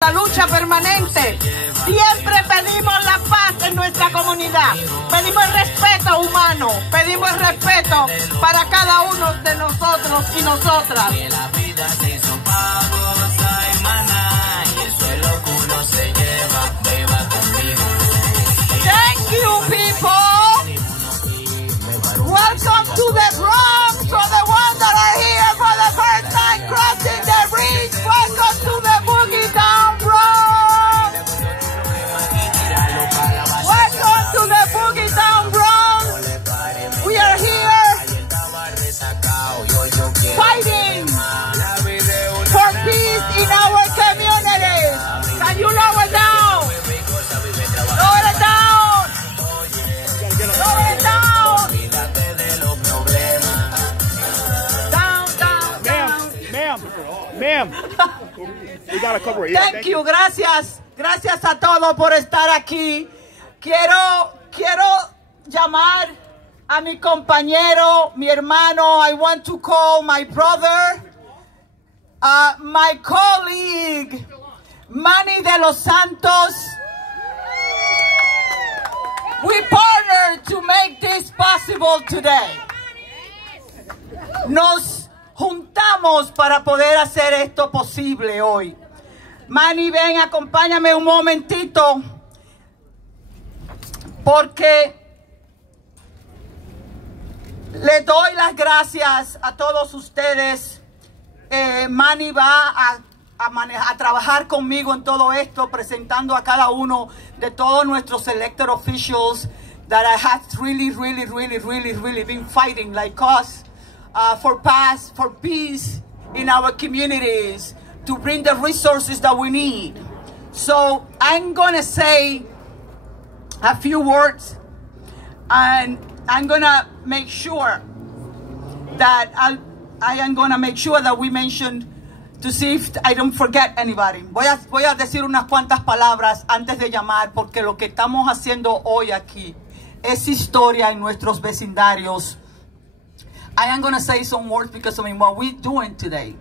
La lucha permanente. Siempre pedimos la paz en nuestra comunidad. Pedimos el respeto humano. Pedimos el respeto para cada uno de nosotros y nosotras. Thank you, people. Welcome to the Bronx. For the ones that are here for the first time crossing the bridge, welcome to the Boogie Down Bronx. Welcome to the Boogie Down Bronx. We are here fighting for peace in our communities. Can you lower it down? Lower it down. Lower it down. Ma'am, we gotta cover it. Thank you, gracias. Gracias a todos por estar aquí. Quiero llamar a mi compañero, mi hermano. I want to call my brother, my colleague, Manny de los Santos. We partnered to make this possible today. Nos juntamos para poder hacer esto posible hoy. Manny, ven, acompáñame un momentito, porque le doy las gracias a todos ustedes. Manny va a trabajar conmigo en todo esto, presentando a cada uno de todos nuestros elected officials that I have really been fighting like us. For peace in our communities, to bring the resources that we need. So I'm going to say a few words, and I'm going to make sure that I am going to make sure that we mention, to see if I don't forget anybody. Voy a decir unas cuantas palabras antes de llamar, porque lo que estamos haciendo hoy aquí es historia en nuestros vecindarios. I am going to say some words because, what we're doing today,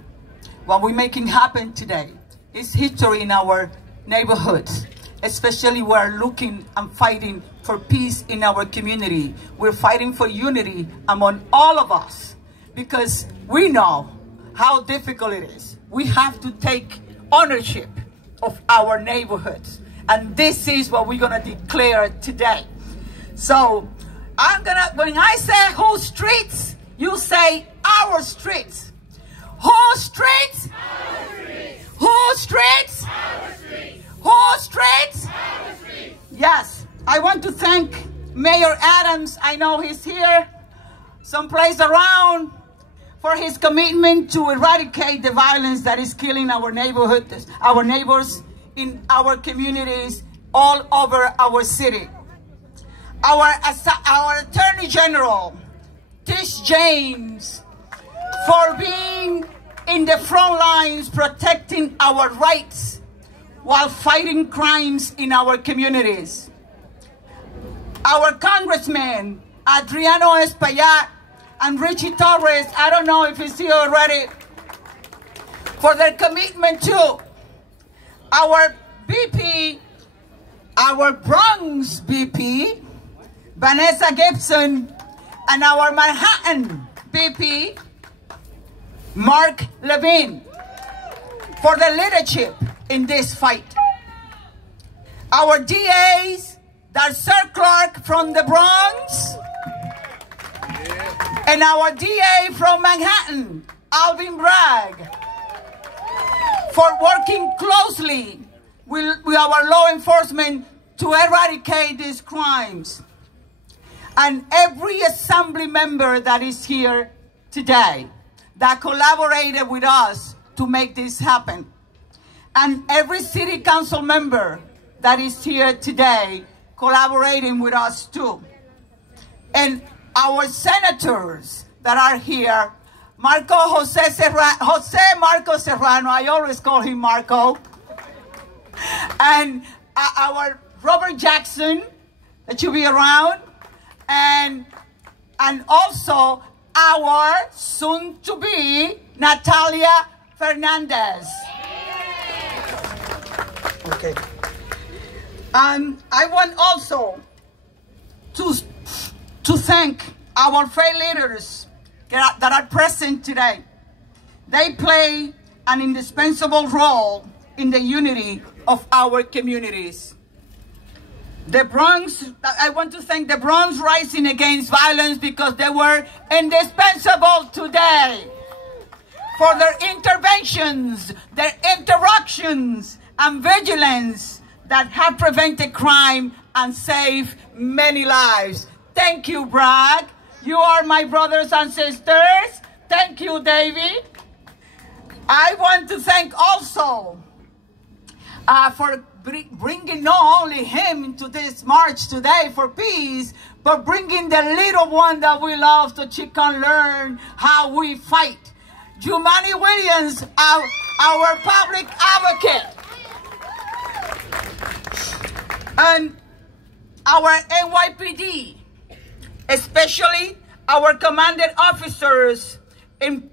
what we're making happen today, is history in our neighborhoods. Especially we're looking and fighting for peace in our community. We're fighting for unity among all of us, because we know how difficult it is. We have to take ownership of our neighborhoods. And this is what we're going to declare today. So when I say whose streets, you say our streets. Whose streets? Our streets. Whose streets? Our streets. Whose streets? Our streets. Yes, I want to thank Mayor Adams. I know he's here, someplace around, for his commitment to eradicate the violence that is killing our neighborhoods, our neighbors in our communities all over our city. Our Attorney General, Tish James, for being in the front lines protecting our rights while fighting crimes in our communities. Our Congressman, Adriano Espaillat, and Richie Torres, I don't know if he's here already, for their commitment to our BP, our Bronx BP, Vanessa Gibson, and our Manhattan BP, Mark Levine, for the leadership in this fight. Our DAs, Darcy Clark from the Bronx, and our DA from Manhattan, Alvin Bragg, for working closely with our law enforcement to eradicate these crimes. And every assembly member that is here today that collaborated with us to make this happen. And every city council member that is here today collaborating with us too. And our senators that are here, Jose Marco Serrano, I always call him Marco. And our Robert Jackson, that should be around. And also our soon-to-be Natalia Fernandez. Okay. And I want also to thank our faith leaders that are present today. They play an indispensable role in the unity of our communities. The Bronx, I want to thank the Bronx Rising Against Violence because they were indispensable today for their interventions, their interactions, and vigilance that have prevented crime and saved many lives. Thank you, Bragg. You are my brothers and sisters. Thank you, David. I want to thank also for bringing not only him to this march today for peace, but bringing the little one that we love so she can learn how we fight. Jumani Williams, our public advocate. And our NYPD, especially our commanding officers in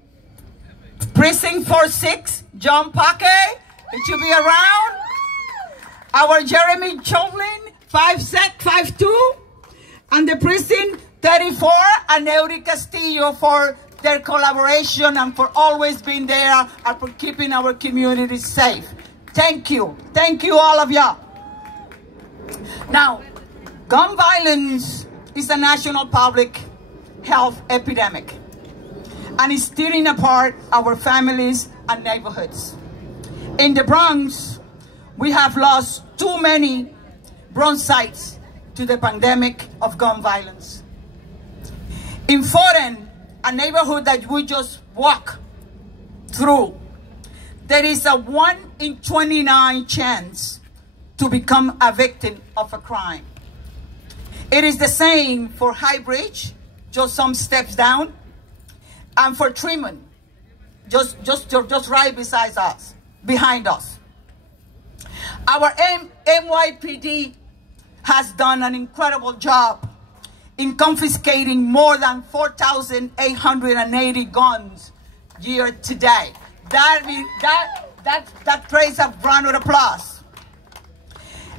Precinct 46, John Paquet, it should be around. Our Jeremy Cholin, 5'2", and the Precinct 34, and Eury Castillo for their collaboration and for always being there and for keeping our community safe. Thank you. Thank you, all of y'all. Now, gun violence is a national public health epidemic, and it's tearing apart our families and neighborhoods. In the Bronx, we have lost too many Bronxites to the pandemic of gun violence. In Foreign, a neighborhood that we just walk through, there is a 1 in 29 chance to become a victim of a crime. It is the same for High Bridge, just some steps down, and for Tremont, just right beside us, behind us. Our NYPD has done an incredible job in confiscating more than 4,880 guns year to date. That praise a round of applause.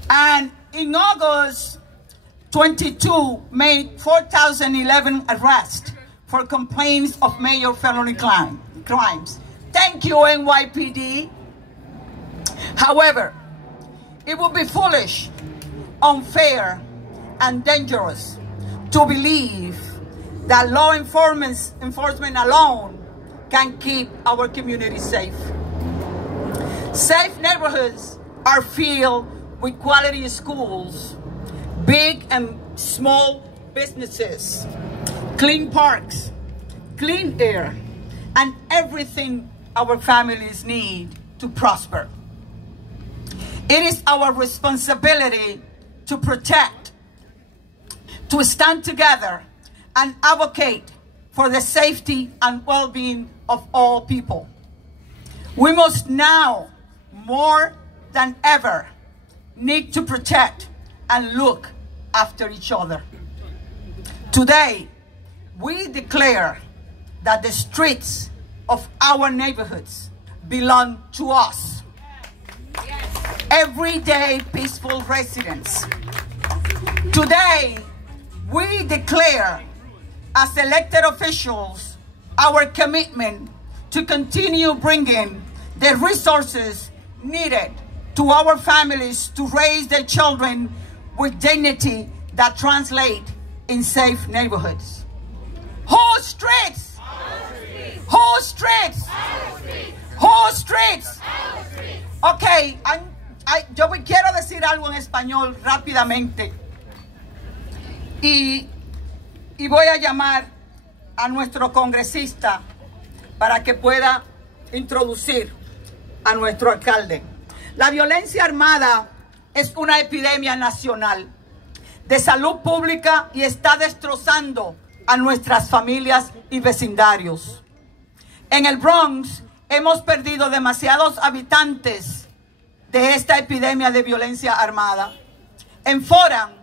And in August 22, made 4,011 arrests for complaints of major felony crimes. Thank you, NYPD. However, it would be foolish, unfair, and dangerous to believe that law enforcement alone can keep our communities safe. Safe neighborhoods are filled with quality schools, big and small businesses, clean parks, clean air, and everything our families need to prosper. It is our responsibility to protect, to stand together, and advocate for the safety and well-being of all people. We must now, more than ever, need to protect and look after each other. Today, we declare that the streets of our neighborhoods belong to us, everyday peaceful residents. Today, we declare as elected officials our commitment to continue bringing the resources needed to our families to raise their children with dignity that translate in safe neighborhoods. Whole streets! Whole streets! Whole streets! Ok, yo quiero decir algo en español rápidamente. Y voy a llamar a nuestro congresista para que pueda introducir a nuestro alcalde. La violencia armada es una epidemia nacional de salud pública y está destrozando a nuestras familias y vecindarios. En el Bronx hemos perdido demasiados habitantes de esta epidemia de violencia armada. En Foran,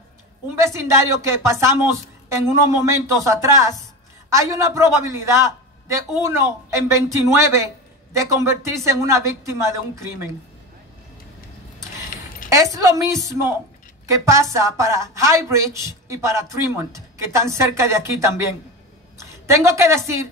un vecindario que pasamos en unos momentos atrás, hay una probabilidad de 1 en 29 de convertirse en una víctima de un crimen. Es lo mismo que pasa para Highbridge y para Tremont, que están cerca de aquí también. Tengo que decir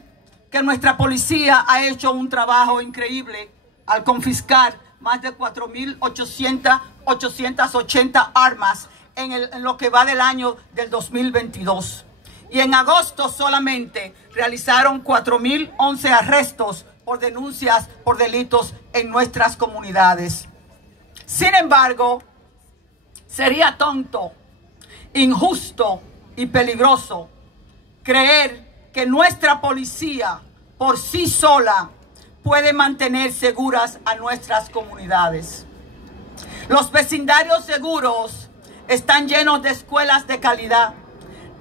que nuestra policía ha hecho un trabajo increíble al confiscar más de 4.880 armas en lo que va del año del 2022. Y en agosto solamente realizaron 4.011 arrestos por denuncias por delitos en nuestras comunidades. Sin embargo, sería tonto, injusto y peligroso creer que nuestra policía por sí sola puede mantener seguras a nuestras comunidades. Los vecindarios seguros están llenos de escuelas de calidad,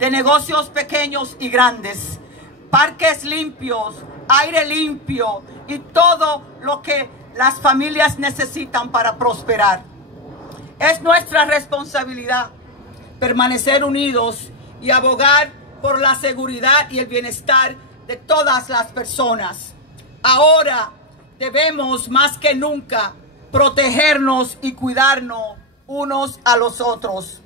de negocios pequeños y grandes, parques limpios, aire limpio y todo lo que las familias necesitan para prosperar. Es nuestra responsabilidad permanecer unidos y abogar por la seguridad y el bienestar de todas las personas. Ahora debemos más que nunca protegernos y cuidarnos unos a los otros.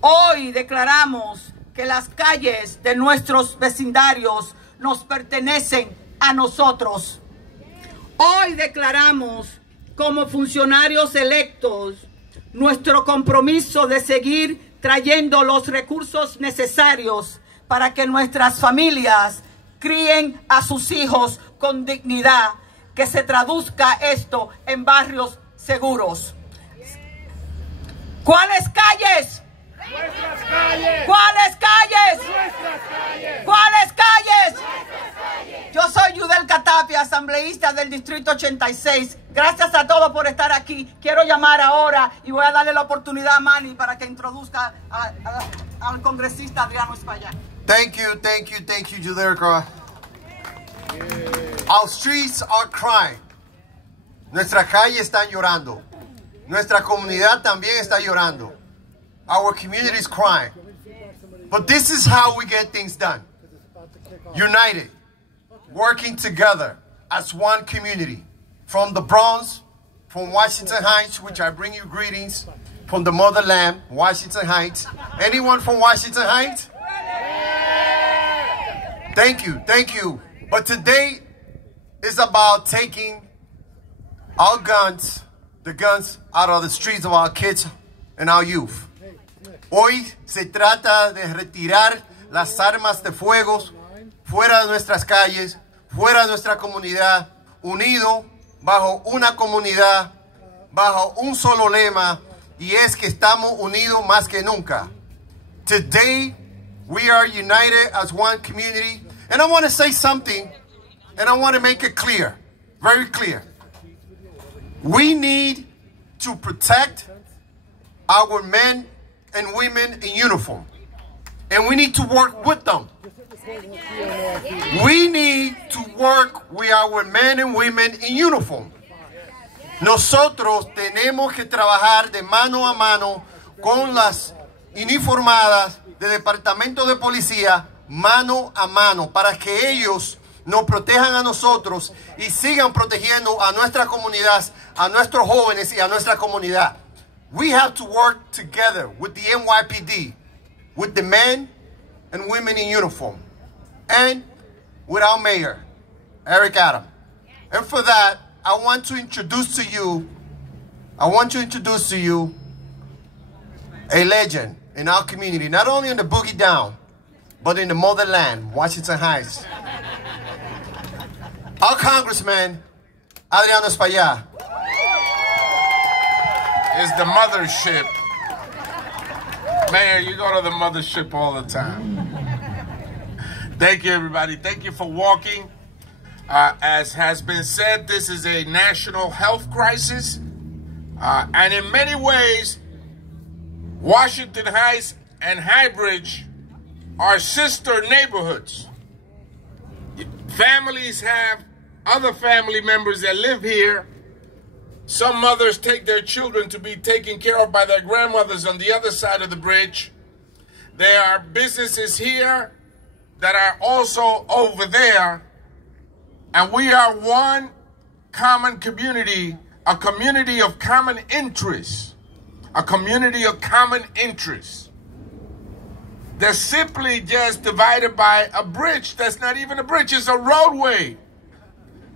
Hoy declaramos que las calles de nuestros vecindarios nos pertenecen a nosotros. Hoy declaramos como funcionarios electos nuestro compromiso de seguir trayendo los recursos necesarios para que nuestras familias críen a sus hijos con dignidad, que se traduzca esto en barrios seguros. ¿Cuáles calles? Nuestras calles. ¿Cuáles calles? Nuestras calles. ¿Cuáles calles? Nuestras calles. Yo soy Yudelka Tapia, asambleísta del Distrito 86. Gracias a todos por estar aquí. Quiero llamar ahora y voy a darle la oportunidad a Manny para que introduzca al congresista Adriano Espaillat. Thank you, Yudelka. Our streets are crying. Nuestras calles están llorando. Nuestra comunidad también está llorando. Our community is crying. But this is how we get things done. United, working together as one community. From the Bronx, from Washington Heights, which I bring you greetings, from the motherland, Washington Heights. Anyone from Washington Heights? Thank you. But today is about taking our guns, the guns out of the streets of our kids and our youth. Hoy se trata de retirar las armas de fuego fuera de nuestras calles, fuera de nuestra comunidad, unido bajo una comunidad, bajo un solo lema, y es que estamos unidos más que nunca. Today, we are united as one community. And I want to say something, and I want to make it clear, very clear. We need to protect our men and women in uniform. And we need to work with them. We need to work with our men and women in uniform. Nosotros tenemos que trabajar de mano a mano con las uniformadas del Departamento de Policía, mano a mano, para que ellos nos protejan a nosotros y sigan protegiendo a nuestra comunidad, a nuestros jóvenes y a nuestra comunidad. We have to work together with the NYPD, with the men and women in uniform, and with our mayor, Eric Adams. And for that, I want to introduce to you a legend in our community, not only in the Boogie Down, but in the motherland, Washington Heights. Our Congressman, Adriano Espaillat. Is the mothership. Mayor, you go to the mothership all the time. Thank you, everybody. Thank you for walking. As has been said, this is a national health crisis. And in many ways, Washington Heights and Highbridge are sister neighborhoods. Families have other family members that live here. Some mothers take their children to be taken care of by their grandmothers on the other side of the bridge. There are businesses here that are also over there. And we are one common community, a community of common interests. a community of common interests. They're simply just divided by a bridge that's not even a bridge, it's a roadway.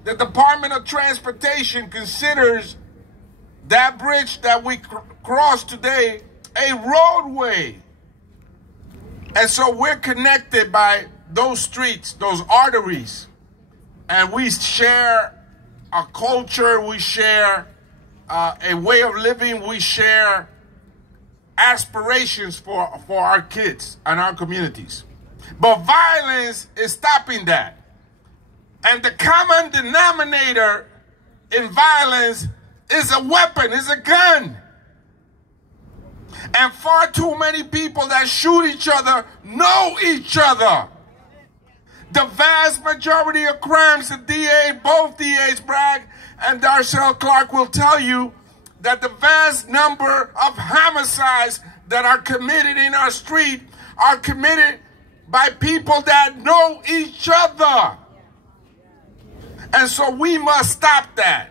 The Department of Transportation considers that bridge that we cross today a roadway. And so we're connected by those streets, those arteries, and we share a culture, we share a way of living, we share aspirations for our kids and our communities. But violence is stopping that. And the common denominator in violence is a weapon, is a gun. And far too many people that shoot each other know each other. The vast majority of crimes, both DAs, Bragg and Darcel Clark, will tell you that the vast number of homicides that are committed in our street are committed by people that know each other. And so we must stop that.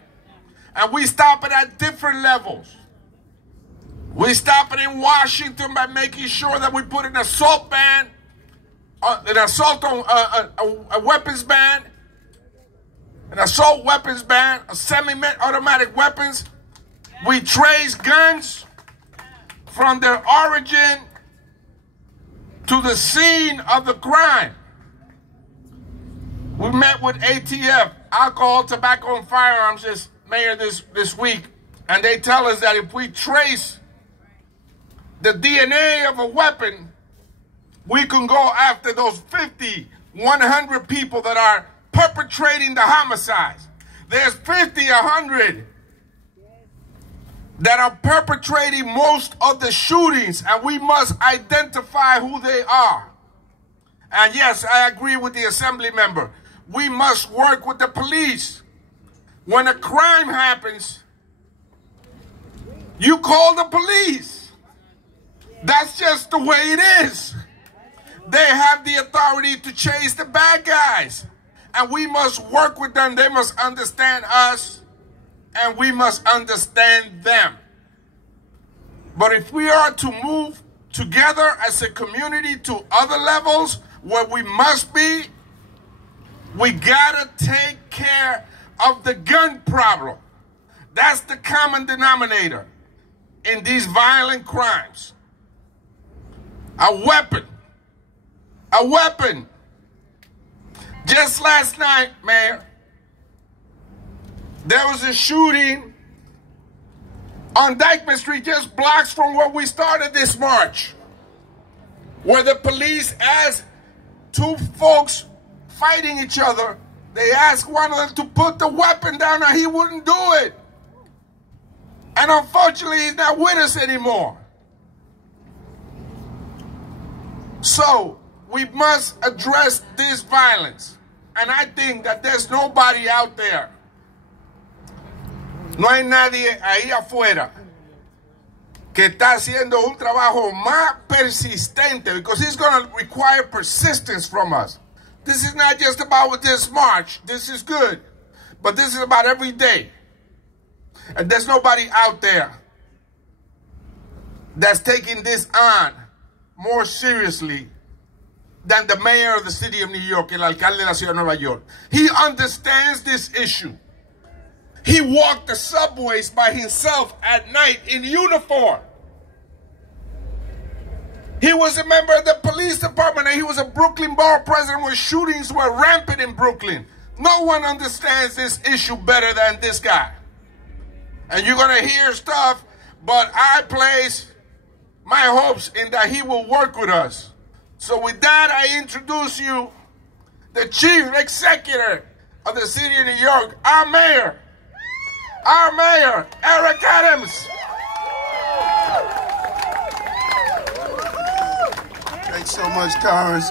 And we stop it at different levels. We stop it in Washington by making sure that we put an assault ban, a weapons ban, an assault weapons ban, a semi-automatic weapons. We trace guns from their origin to the scene of the crime. We met with ATF, Alcohol, Tobacco, and Firearms, Mayor, this week, and they tell us that if we trace the DNA of a weapon, we can go after those 50, 100 people that are perpetrating the homicides. There's 50, 100 that are perpetrating most of the shootings, and we must identify who they are. And yes, I agree with the assembly member. We must work with the police. When a crime happens, you call the police. That's just the way it is. They have the authority to chase the bad guys. And we must work with them. They must understand us, and we must understand them. But if we are to move together as a community to other levels where we must be, we gotta take care of the gun problem. That's the common denominator in these violent crimes. A weapon. A weapon. Just last night, Mayor, there was a shooting on Dyckman Street, just blocks from where we started this march, where the police asked two folks fighting each other, they asked one of them to put the weapon down, and he wouldn't do it. And unfortunately, he's not with us anymore. So we must address this violence. And I think that there's nobody out there, no hay nadie ahí afuera que está haciendo un trabajo más persistente, because it's going to require persistence from us. This is not just about this march. This is good. But this is about every day. And there's nobody out there that's taking this on more seriously than the mayor of the city of New York, el alcalde de la ciudad de Nueva York. He understands this issue. He walked the subways by himself at night in uniform. He was a member of the police department, and he was a Brooklyn borough president when shootings were rampant in Brooklyn. No one understands this issue better than this guy. And you're going to hear stuff, but I place my hopes in that he will work with us. So with that, I introduce you the chief executive of the city of New York, our mayor, Eric Adams. Thanks so much,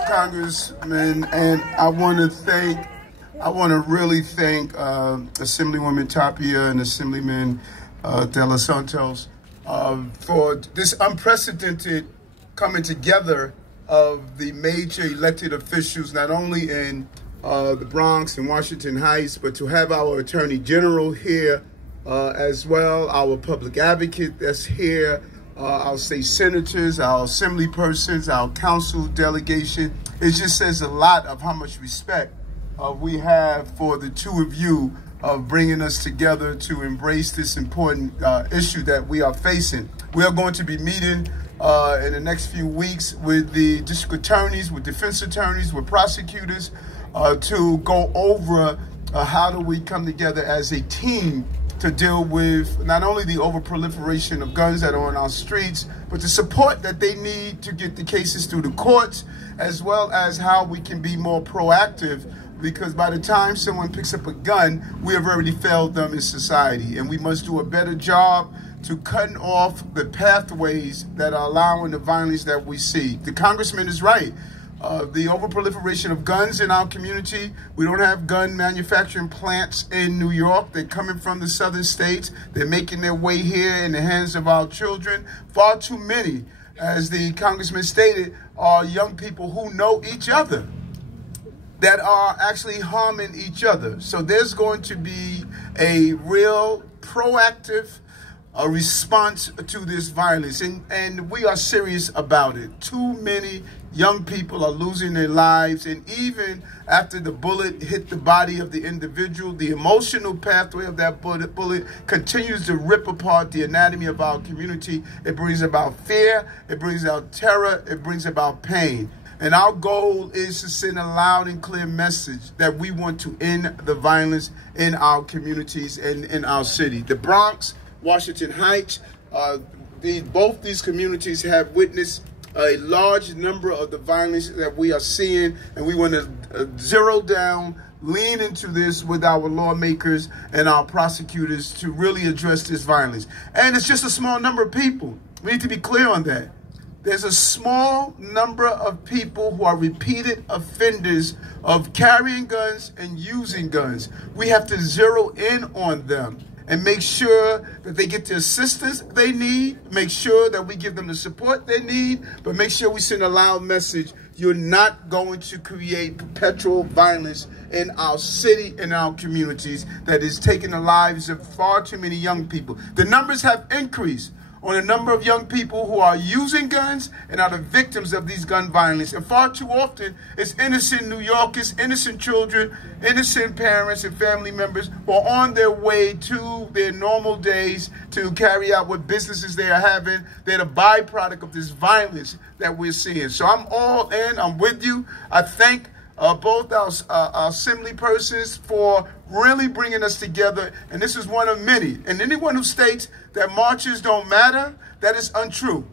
Congressman, and I want to really thank Assemblywoman Tapia and Assemblyman De Los Santos for this unprecedented coming together of the major elected officials, not only in the Bronx and Washington Heights, but to have our Attorney General here as well, our public advocate that's here, our state senators, our assembly persons, our council delegation. It just says a lot of how much respect we have for the two of you of bringing us together to embrace this important issue that we are facing. We are going to be meeting in the next few weeks with the district attorneys, with defense attorneys, with prosecutors to go over how do we come together as a team to deal with not only the overproliferation of guns that are on our streets, but the support that they need to get the cases through the courts, as well as how we can be more proactive, because by the time someone picks up a gun, we have already failed them in society, and we must do a better job to cutting off the pathways that are allowing the violence that we see. The congressman is right. The overproliferation of guns in our community. We don't have gun manufacturing plants in New York. They're coming from the southern states. They're making their way here in the hands of our children. Far too many, as the congressman stated, are young people who know each other that are actually harming each other. So there's going to be a real proactive response to this violence, and we are serious about it. Too many young people are losing their lives, and even after the bullet hit the body of the individual, the emotional pathway of that bullet continues to rip apart the anatomy of our community. It brings about fear, it brings about terror, it brings about pain. And our goal is to send a loud and clear message that we want to end the violence in our communities and in our city. The Bronx, Washington Heights, both these communities have witnessed a large number of the violence that we are seeing, and we want to zero down, lean into this with our lawmakers and our prosecutors to really address this violence. And it's just a small number of people. We need to be clear on that. There's a small number of people who are repeated offenders of carrying guns and using guns. We have to zero in on them and make sure that they get the assistance they need, make sure that we give them the support they need, but make sure we send a loud message. You're not going to create perpetual violence in our city and our communities that is taking the lives of far too many young people. The numbers have increased on a number of young people who are using guns and are the victims of these gun violence. And far too often, it's innocent New Yorkers, innocent children, innocent parents and family members who are on their way to their normal days to carry out what businesses they are having. They're the byproduct of this violence that we're seeing. So I'm all in. I'm with you. I thank both our assembly persons for really bringing us together, and this is one of many. And anyone who states that marches don't matter, that is untrue.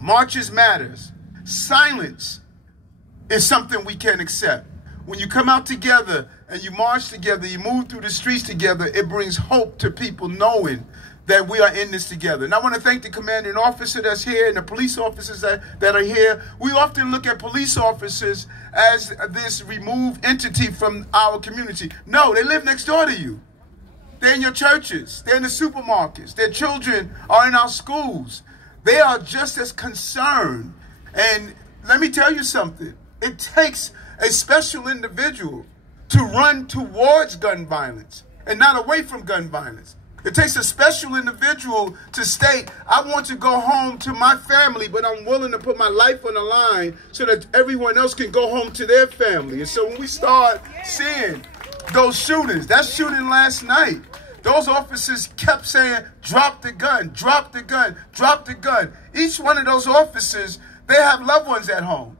Marches matters. Silence is something we can't accept. When you come out together and you march together, you move through the streets together, it brings hope to people knowing that we are in this together. And I want to thank the commanding officer that's here and the police officers that are here. We often look at police officers as this removed entity from our community. No, they live next door to you. They're in your churches. They're in the supermarkets. Their children are in our schools. They are just as concerned. And let me tell you something. It takes a special individual to run towards gun violence and not away from gun violence. It takes a special individual to state, I want to go home to my family, but I'm willing to put my life on the line so that everyone else can go home to their family. And so when we start seeing those shootings, that shooting last night, those officers kept saying, drop the gun, drop the gun, drop the gun. Each one of those officers, they have loved ones at home.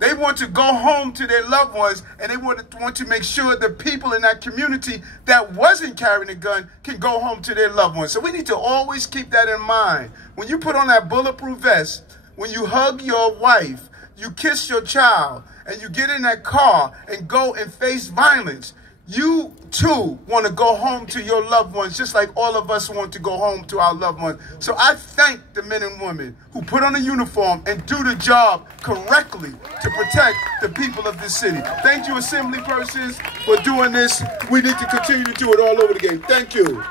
They want to go home to their loved ones, and they want to make sure the people in that community that wasn't carrying a gun can go home to their loved ones. So we need to always keep that in mind. When you put on that bulletproof vest, when you hug your wife, you kiss your child, and you get in that car and go and face violence, you too want to go home to your loved ones, just like all of us want to go home to our loved ones. So I thank the men and women who put on a uniform and do the job correctly to protect the people of this city. Thank you, assembly persons, for doing this. We need to continue to do it all over again. Thank you.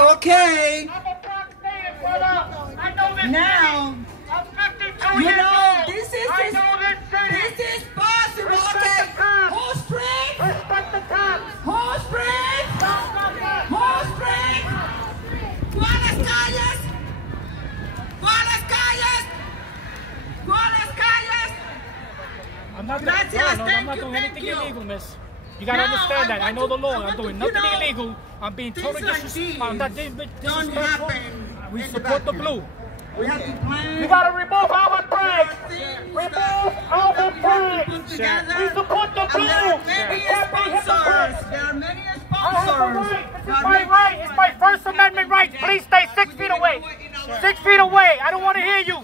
Okay. Now, you know, this is possible. not Gracias, doing thank anything you. illegal, miss. You gotta Now, understand that. I know the law. I I'm doing want nothing to illegal. I'm being totally like disrespectful. I'm not being don't disrespectful. happen We in the support the vacuum. blue. We have to plan. You gotta remove Alvin Bragg. things Remove that Alvin Bragg. put together. We support the blue. And there are many We can't be sponsors. hypocrites. There are many I have the sponsors. right. This is my right. It's my First Amendment right. Please stay 6 feet away. 6 feet away. I don't want to hear you.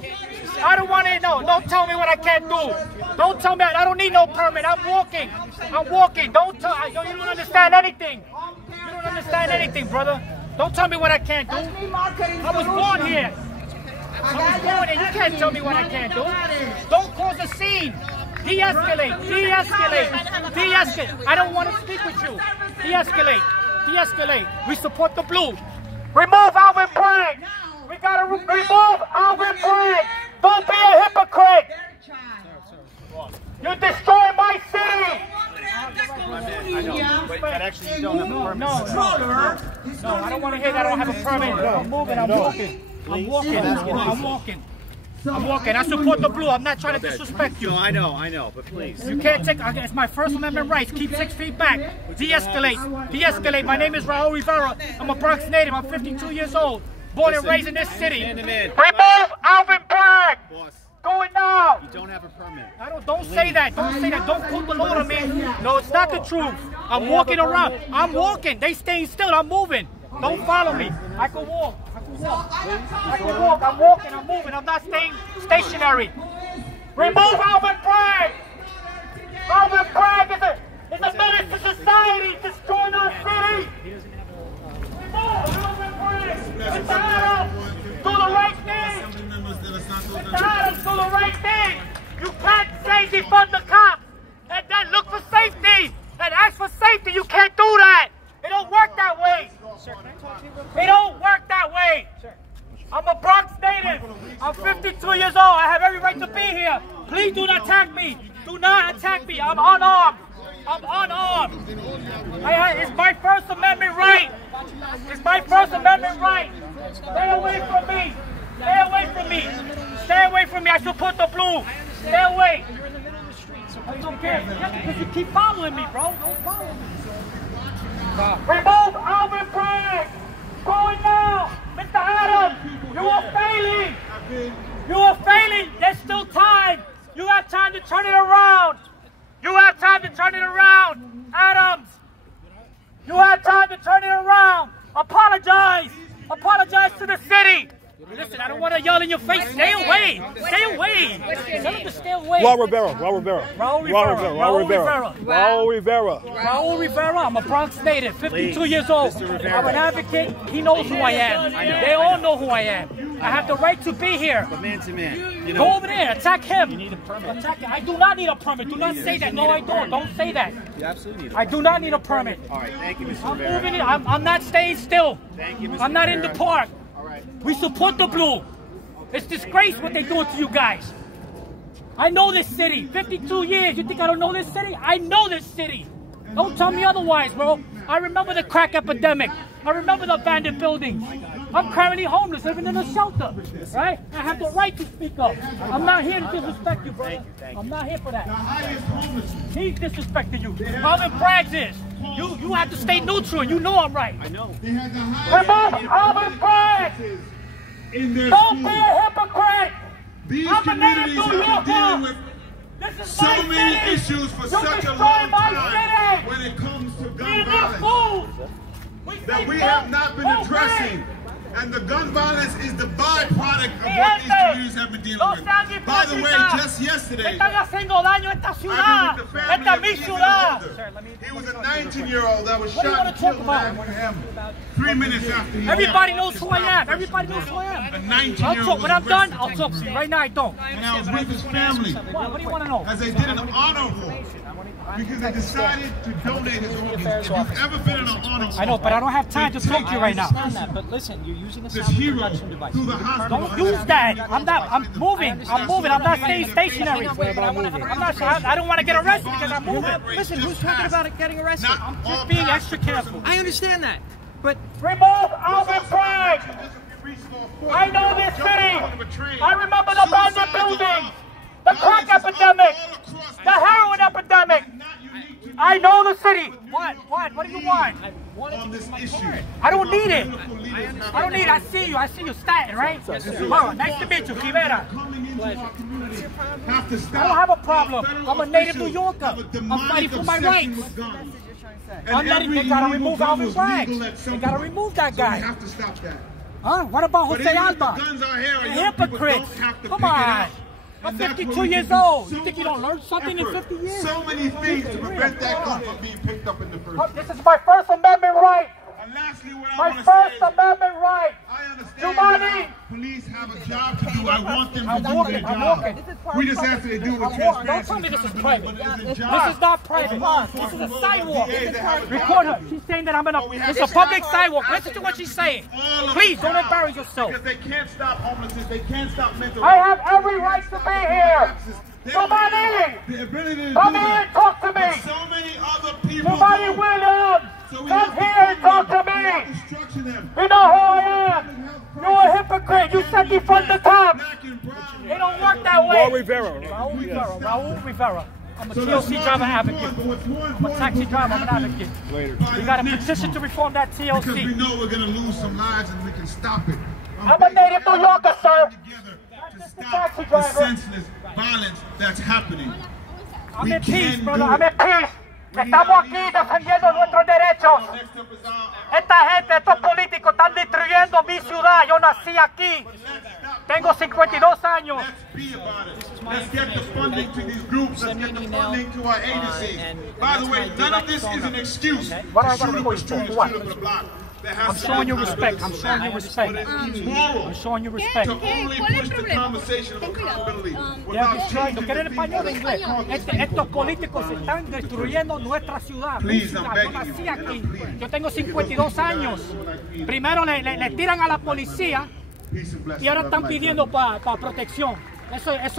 I don't want to know. Don't tell me what I can't do. Don't tell me. I don't need no permit. I'm walking. I'm walking. Don't tell. You don't understand anything. You don't understand anything, brother. Don't tell me what I can't do. I was born here. I was born here. You can't tell me what I can't do. Don't cause a scene. De-escalate. De-escalate. De-escalate. I don't want to speak with you. De-escalate. De-escalate. We support the blue. Remove Alvin Bragg. We gotta remove Alvin Bragg. Don't be a hypocrite. You destroy my city. I know, but actually you don't have a permit. No, I don't want to hear that I don't have a permit. I'm moving, I'm walking. I'm walking. I support the blue. I'm not trying to disrespect you. No, I know, but please. You can't take, it's my First Amendment rights. Keep 6 feet back. De-escalate. De-escalate. My name is Raul Rivera. I'm a Bronx native. I'm 52 years old. Born and raised in this city. Remove Alvin Bragg. Boss, Do it now. you don't have a permit. Don't say that. Don't say that. Don't quote the Lord on me. No, it's not the truth. I'm walking around. I'm walking. They staying still. I'm moving. Don't follow me. I can walk. I can walk. I'm walking. I'm moving. I'm not staying stationary. Remove Alvin Bragg. Alvin Bragg is a menace to society. Destroying our city. Remove Alvin Bragg. Mr. Adams, do the right thing. Mr. Adams, do the right thing. You can't say defund the cops and then look for safety and ask for safety. You can't do that. It don't work that way. It don't work that way. I'm a Bronx native. I'm 52 years old. I have every right to be here. Please do not attack me. Do not attack me. I'm unarmed. I'm unarmed. It's my First Amendment right. It's my First Amendment right. Stay away from me. Stay away from me. Stay away from me. I support the blue. Stay away. It's okay. Because you keep following me, bro. Don't follow me. Remove Alvin Bragg. Going now. Mr. Adams, you are failing. You are failing. There's still time. You have time to turn it around. You have time to turn it around. Adams, you have time to turn it around. Apologize. Apologize to the city. Listen, I don't want to yell in your face. Stay away. Stay away. Tell him to stay away. Raul Rivera. Raul Rivera. I'm a Bronx native, 52 years old. I'm an advocate. He knows who I am. They all know who I am. I have the right to be here. But man to man. Go over there. Attack him. You need a permit. Attack him. I do not need a permit. Do not say that. No, I don't. Don't say that. You absolutely need a I do not need a permit. All right, thank you, Mr. I'm Rivera. moving it. I'm not staying still. Thank you, Mr. I'm not in the Rivera. park. All right. We support the blue. It's disgrace what they're doing to you guys. I know this city. 52 years. You think I don't know this city? I know this city. Don't tell me otherwise, bro. I remember the crack epidemic. I remember the abandoned buildings. I'm currently homeless, living in a shelter, right? I have the right to speak up. I'm not here to disrespect you, bro. I'm not here for that. He's disrespecting you. Alvin Bragg is. You have to stay neutral, and you know I'm right. I know. Remove Alvin Bragg. Don't be a hypocrite. These I'm a native communities New have been dealing Yorker. with This is so my many city. issues for You such a destroy long my time city. when it comes to We gun need violence food. that we have not been addressing. And the gun violence is the byproduct of Mi what these gente, communities have been dealing no with. sean By the way, hipócritas. just yesterday, Están haciendo daño a esta ciudad. I met with the Esta family es mi of Ethan ciudad. Holder. He was a 19-year-old that was What do you shot wanna and killed talk about? in Birmingham 3 minutes after he Everybody left. knows who I am. Everybody knows who I am. A I'll 19-year-old talk. When I'm done, I'll talk to you. Right now, I don't. And I was with his family What do you want to know? as they did an honor roll because they decided to donate his organs. If you've ever been in an honor roll, I know, but I don't have time to talk to you right now. But listen, you're using a this sound hero production device. through the hospital. Don't use that. I'm moving. I'm not staying stationary. I'm not. I don't want to get arrested because I'm moving. Listen, who's talking about it getting arrested? I'm just being extra careful. I understand that, but Remove Alvin Bragg. I know this city. I remember the abandoned buildings, the crack epidemic, the heroin I know the city. What? What do you want? On this issue. I don't need it. I don't need it. I see you. Staten, right? Oh, nice to meet you, Rivera. Have to I stop. don't have a problem. Federal I'm a native New officials Yorker. have a I'm demonic fighting for my obsession rights. with guns. I'm letting, they gotta remove Alvin Bragg. They They gotta remove that We guy. have to stop that. Huh? What about But Jose even if the Alba? guns are here, The young people hypocrites. don't have to Come pick it on. up. I'm And that's 52 where we years can do old. You so think you don't learn much something in effort, 50 years? So many things to prevent that gun from being picked up in the first place. This is my First Amendment right. And lastly, what I My want to say First is, Amendment right. I understand Giovanni! that police have a job to do. I want them to do walking, their I'm job. walking. We just ask that they do it with I'm walking. Don't transparency. tell me this is and private. accountability, but it's a This job. is not private. This is a sidewalk. Record her. She's saying that I'm in a. we have It's a to public stop sidewalk. Listen to what she's saying. All of Please the don't crowd, embarrass yourself. Because they can't stop homelessness. They can't stop mental I health. have every right to be here. Somebody, The ability to do come here that. and talk to But me. so many other people Somebody don't. Williams, So we come have to here and talk to We have me. to structure them. You know who I am. You're a hypocrite. You said defund the cops. Black and brown. It don't work that way. Raul Rivera. Raul Rivera. I'm a So that's TLC not driver important, advocate. but what's more I'm a important taxi is driver. I'm an advocate. We got a petition to reform that because we TLC. know we're going to lose some lives and we can stop it. I'm a native New Yorker, sir. Together to just a stop taxi the driver. senseless violence that's happening. I'm We in peace, can brother. do I'm it. in peace. Estamos aquí defendiendo nuestros derechos. Next up is Esta gente, estos políticos están destruyendo mi ciudad. Yo nací aquí. Tengo 52 años. Let's be about it. Let's get the funding to these groups. Let's get the funding to our agencies. By the way, none of this is an excuse to shoot up the street or shoot up the block. I'm showing you respect. I'm showing you respect. But it's immoral I'm showing you respect. to only push the conversation of accountability They're without destroying. changing ¿Quieren the español o people. inglés? Estos políticos están destruyendo nuestra ciudad. Mi Please, I'm ciudad. Yo begging nací you. aquí. Yo tengo 52 años. Primero le tiran a la policía Peace and blessings. y ahora están Love, my pidiendo para protección. Eso es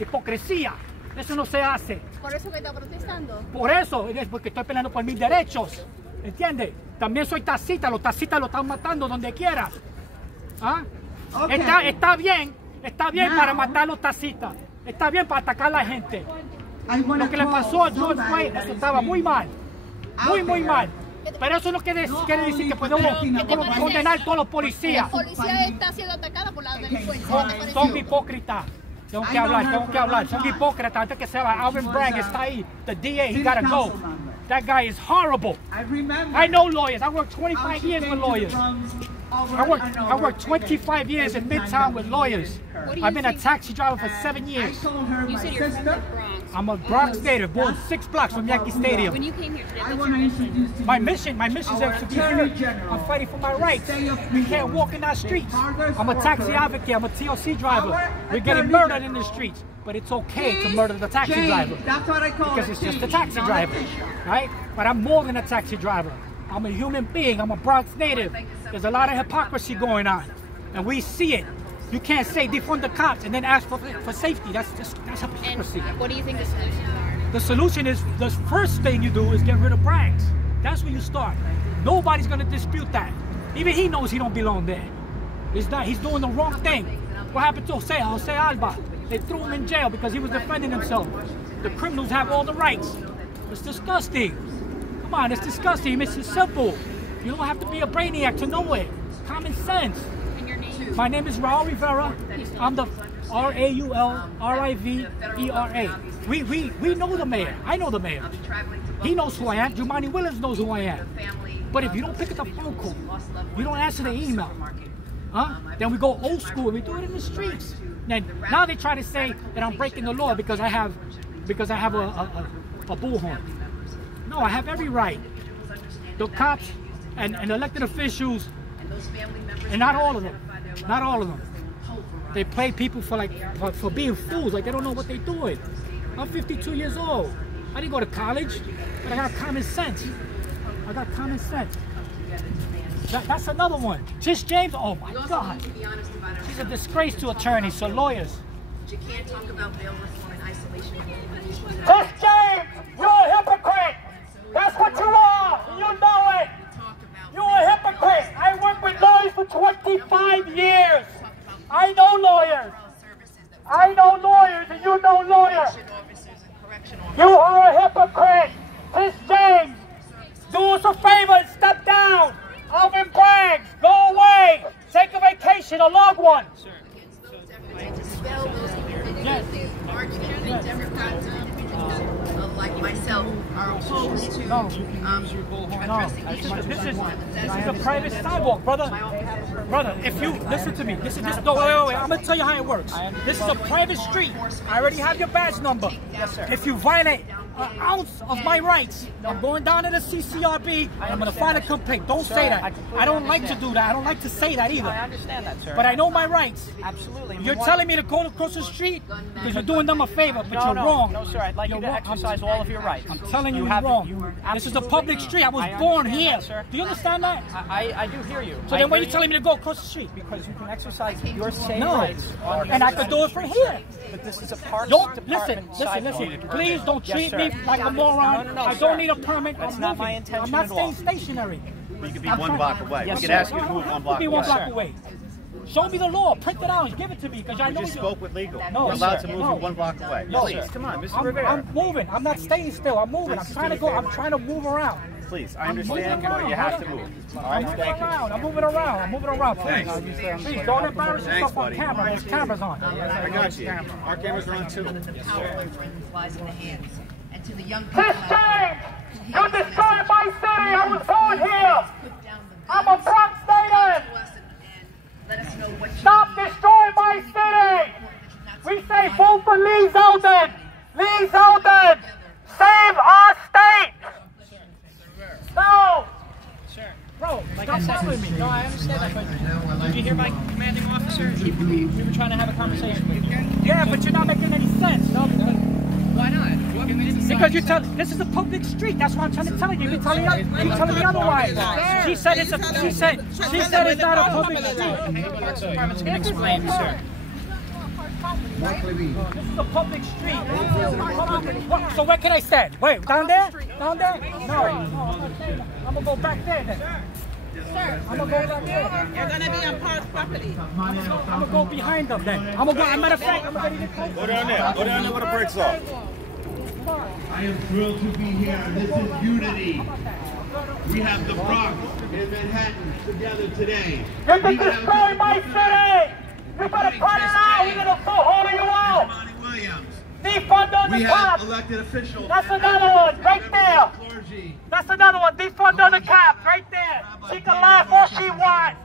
hipocresía. Eso no se hace. Por eso que está protestando. Por eso, es porque estoy peleando por mis derechos. ¿Entiendes? También soy taxista. Los taxistas lo están matando donde quiera. ¿Ah? Okay. Está bien para matar a los taxistas. Está bien para atacar a la gente. I wanna Lo que le call pasó a George somebody Floyd, that eso is estaba muy mal. Muy out mal. there. Pero eso no quiere decir que podemos ¿Qué te parece? condenar a todos los La policías. policía está siendo atacada por la delincuencia. ¿Qué te Son pareció? hipócritas. Tengo que hablar. Son hipócritas. Antes que se va, Alvin Bragg está ahí. The DA, he gotta go. That guy is horrible. I remember. I know lawyers. I worked 25 years with lawyers. I worked 25 years in Midtown with lawyers. I've been a taxi driver for 7 I years. told her You my said you're from the sister. Bronx. I'm a Bronx native, born 6 blocks from Yankee When Stadium. you came here today, I what's want to your mission? introduce to you My mission our is to be Attorney here. General. I'm fighting for my rights. Stay up We here. can't walk in our streets. Congress I'm a taxi worker. advocate. I'm a TLC driver. Our We're getting Attorney murdered in General. the streets, but it's okay to murder the taxi James, driver that's what I call because it, it's just a James, taxi not driver, official. right? But I'm more than a taxi driver. I'm a human being. I'm a Bronx native. There's a lot of hypocrisy going on, and we see it. You can't say defund the cops and then ask for safety. That's hypocrisy. And what do you think the solutions are? The solution is, the first thing you do is get rid of Braggs. That's where you start. Nobody's gonna dispute that. Even he knows he don't belong there. He's doing the wrong thing. What happened to Jose Alba? They threw him in jail because he was defending himself. The criminals have all the rights. It's disgusting. Come on, it's disgusting. It's simple. You don't have to be a brainiac to know it. Common sense. And your name? My name is Raul Rivera. I'm the RAULRIVERA. We know the mayor. I know the mayor. He knows who I am. Giovanni Williams knows who I am. But if you don't pick up the phone call, you don't answer the email, then we go old school and we do it in the streets. Now they try to say that I'm breaking the law because I have a bullhorn. No, I have every right. The cops and elected officials, and not all of them. They play people for being fools, like they don't know what they're doing. I'm 52 years old. I didn't go to college, but I got common sense. That's another one. Tish James, oh my God. She's a disgrace to attorneys, so lawyers. You can't talk about bail reform in isolation. Tish James, you're a hypocrite. That's what you are. You know it. You're a hypocrite. I worked with lawyers for 25 years. I know lawyers. And you know lawyers. You are a hypocrite. Tish myself are opposed to addressing This issues. is a private sidewalk, brother. Brother, if you listen to me, no, wait. I'm gonna tell you how it works. This is a private street. I already have your badge number. Yes, sir. If you violate an ounce of my rights, I'm going down to the CCRB and I'm gonna file a complaint. Don't say that. I don't like to do that. I don't like to say that either. I understand that, sir. But I know my rights. Absolutely. You're telling me to go across the street because you're doing them a favor, but you're wrong. No, sir. I'd like you to exercise all of your rights. I'm telling you, you're wrong. This is a public street. I was born here. Do you understand that? I do hear you. So then why are you telling me to go across the street? Because you can exercise your same rights. And I could do it from here. But this is a Parks Don't Department listen. Please don't treat me like a moron. No, I don't need a permit. That's not my intention I'm not at all. staying stationary. You could be 1 block away. Yes, We could sir. ask you to move 1 block Be away. 1 block away. Show me the law. Print it out and give it to me because I We know just you. spoke with legal. No, We're allowed sir. to move No. you 1 block away. No, Please, sir. come on, Mr. Rivera. I'm moving. I'm not staying still. I'm moving. I'm trying to go. I'm trying to move around. Please, I understand, but you have to move. All I'm right, moving thank you. around. I'm moving around. Please. Please don't embarrass yourself on camera. There's cameras on. I got you. Our cameras are on too. The power of friends lies in the hands. And to the young people This out change! there, You destroyed my city! I was born here! I'm a Bronx native! let us know what you Stop destroying my city! We say vote for Lee Zeldin! Lee Zeldin! Save our state! No! Bro, stop following me. No, I understand that, but did you hear my commanding officer? We were trying to have a conversation with you. Yeah, but you're not making any sense. No, Why not? because you tell this is a public street. That's what I'm trying to tell you. You're telling me otherwise. She said it's not a public street. Parks Department's going to explain, sir. This is a public street. So where can I stand? Wait, down there? Down there? No, I'm not saying that. I'm gonna go back there then. I'm gonna go back there. You're gonna be on Parks property. I'm gonna go behind them then. I'm gonna go. As a matter of fact, I'm gonna get close. Go down there. Go down there where the brakes are. I am thrilled to be here. This is unity. We have the Bronx and Manhattan together today. You're gonna destroy my city! You're gonna put it out! We're gonna pull all of you out! Defund on We the have cops! elected officials. That's another one, right there! That's another one, defund on the cops, right there! She can laugh all she wants!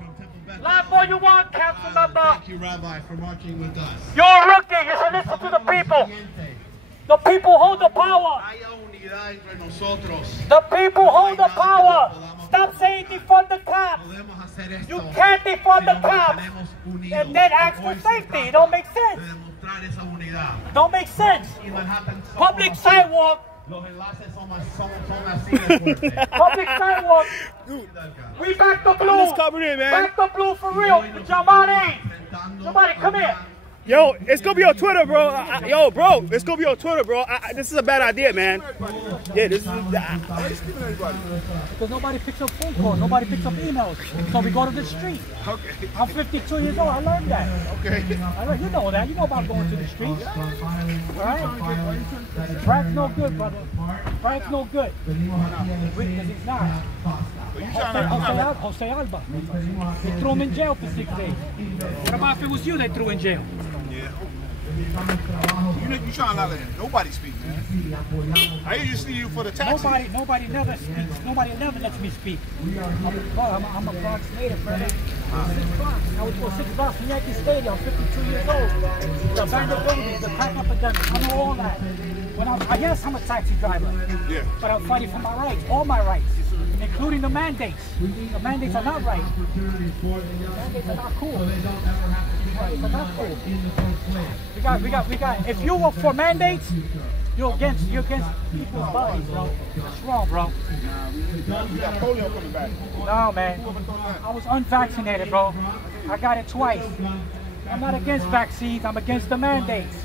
Laugh all you want, council member! Thank you, Rabbi, for marching with us. You're a rookie, you should listen to the people! The people hold the power! The people hold the power! Stop saying defund the cops! You can't defund the cops and then ask for safety. It don't make sense. Don't make sense. Public sidewalk. Public sidewalk. We back the blue. Back the blue for real. Jamani. Somebody come here. Yo, it's gonna be on Twitter, bro. Yo, bro, it's gonna be on Twitter, bro. This is a bad idea, man. Yeah, this is. Because nobody picks up phone calls, nobody picks up emails. So we go to the street. Okay. I'm 52 years old. I learned that. Okay. You know that. You know about going to the street. All right? Brad's no good, brother. Brad's no good. Because he's not. Jose Alba. They threw him in jail for 6 days. What about if it was you they threw in jail? Yeah. You trying to not let nobody speak, man. I usually see you for the taxi. Nobody never speaks. Nobody never lets me speak. I'm a Bronx native, brother. 6 blocks. I was for 6 blocks from Yankee Stadium. I'm 52 years old. The bandit buildings, the crack epidemic. I know all that. Yes, I'm a taxi driver. Yeah. But I'm fighting for my rights, all my rights, including the mandates. The mandates are not right. The mandates are not cool. Mandates are not cool. We got. If you were for mandates, you're against people's bodies, bro. That's wrong, bro. We got polio coming back. No, man. I was unvaccinated, bro. I got it twice. I'm not against vaccines, I'm against the mandates.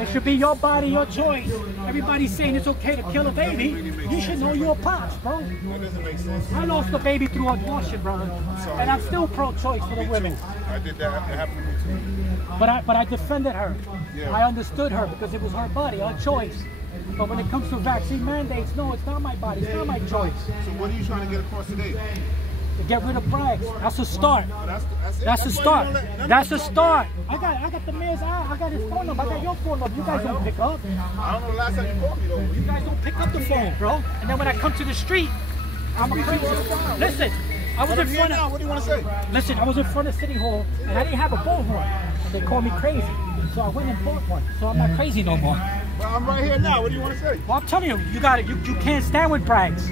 It should be your body, your choice. Everybody's saying it's okay to kill a baby. You should know your pops, bro. That doesn't make sense. I lost a baby through abortion, brother. And I'm still pro-choice for the women. I did that. It happened to me too. But I defended her. Yeah. I understood her because it was her body, her choice. But when it comes to vaccine mandates, no, it's not my body, it's not my choice. So what are you trying to get across today? to get rid of Braggs. That's a start. That's a start. That's a start. I got the mayor's I got his phone number. I got your phone number. You guys don't pick up. I don't know the last time you called me though. You guys don't pick up the phone, bro. And then when I come to the street, I'm a crazy. Listen, I was in front of. What do you want to say? Listen, I was in front of City Hall and I didn't have a bullhorn. And they called me crazy. So I went and bought one. So I'm not crazy no more. Well, I'm right here now. What do you want to say? Well, I'm telling you, you can't stand with Braggs.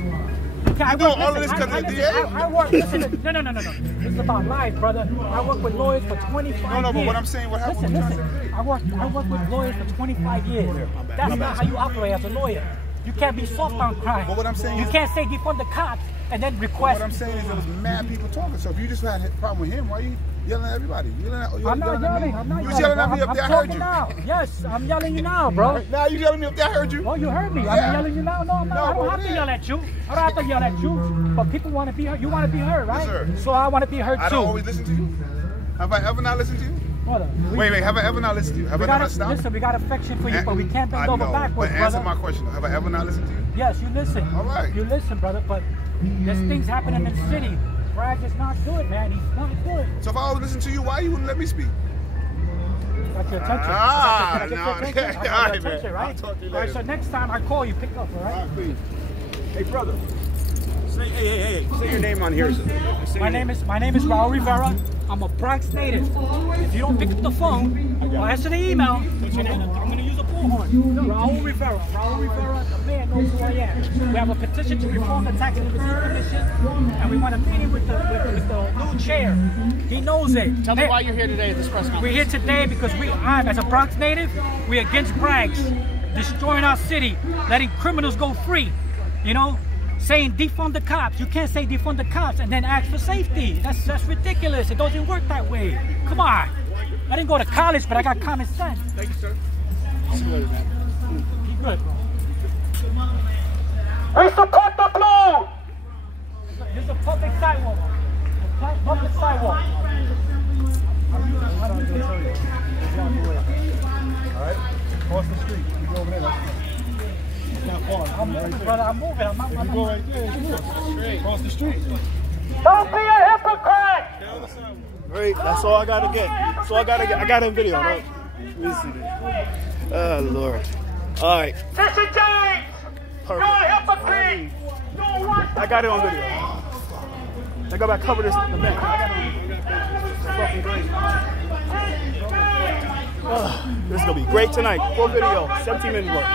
I work, all of this because of the DA? I work, listen, no. This is about life, brother. I work with lawyers for 25 years. No, but what I'm saying, what happened? Listen. I work with lawyers for 25 years. That's not how you operate as a lawyer. You can't be soft on crime. But what I'm saying you can't say defund the cops and then request. What I'm saying is there was mad people talking. So if you just had a problem with him, why are you yelling at everybody? I'm not yelling. You was yelling at me up there. I heard you. Now. Yes, I'm yelling you now, bro. Now you yelling at me up there. I heard you. Oh, you heard me. I'm yelling you now. No, I'm not. I don't have to yell at you. I don't have to yell at you. But people want to be heard. You want to be heard, right? Yes, sir. So I want to be heard too. I don't always listen to you. Have I ever not listened to you? Brother, wait. Have I ever not listened to you? Have I not stopped? Listen, we got affection for you, but we can't bend over backwards, but brother. answer my question. Have I ever not listened to you? Yes, you listen. All right. You listen, brother, but there's things happening in the city. Bragg is not good, man. He's not good. So if I always listen to you, why you wouldn't let me speak? Got your attention. I got your attention, right? I'll talk to you later. All right, so next time I call you, pick up, all right? All right, please. Hey, brother. Hey. Say your name on here, sir. My name is Raul Rivera. I'm a Bronx native. If you don't pick up the phone or answer the email, I'm going to use a bullhorn. Raul Rivera. Raul Rivera, the man knows who I am. We have a petition to reform the Tax and Receipt Commission, and we want a meeting with the new chair. He knows it. Tell me why you're here today at this press conference. We're here today because I'm, as a Bronx native, we're against Braggs, destroying our city, letting criminals go free, you know? Saying defund the cops. You can't say defund the cops and then ask for safety. That's ridiculous. It doesn't work that way. Come on. I didn't go to college, but I got common sense. Thank you, sir. Be good, bro. We support the blue! This is a public sidewalk. Public sidewalk. Alright. Cross the street. You go over there. I'm moving, brother. I'm moving. You go right there. Cross the street. Don't be a hypocrite! Great. That's all I gotta get. So I got it in video, right? Let me see this. Oh Lord. All right. This is James. You're a hypocrite. I got it on video. I got to cover this in the back. Fucking great. This is gonna be great tonight. Full video, 17 minutes worth.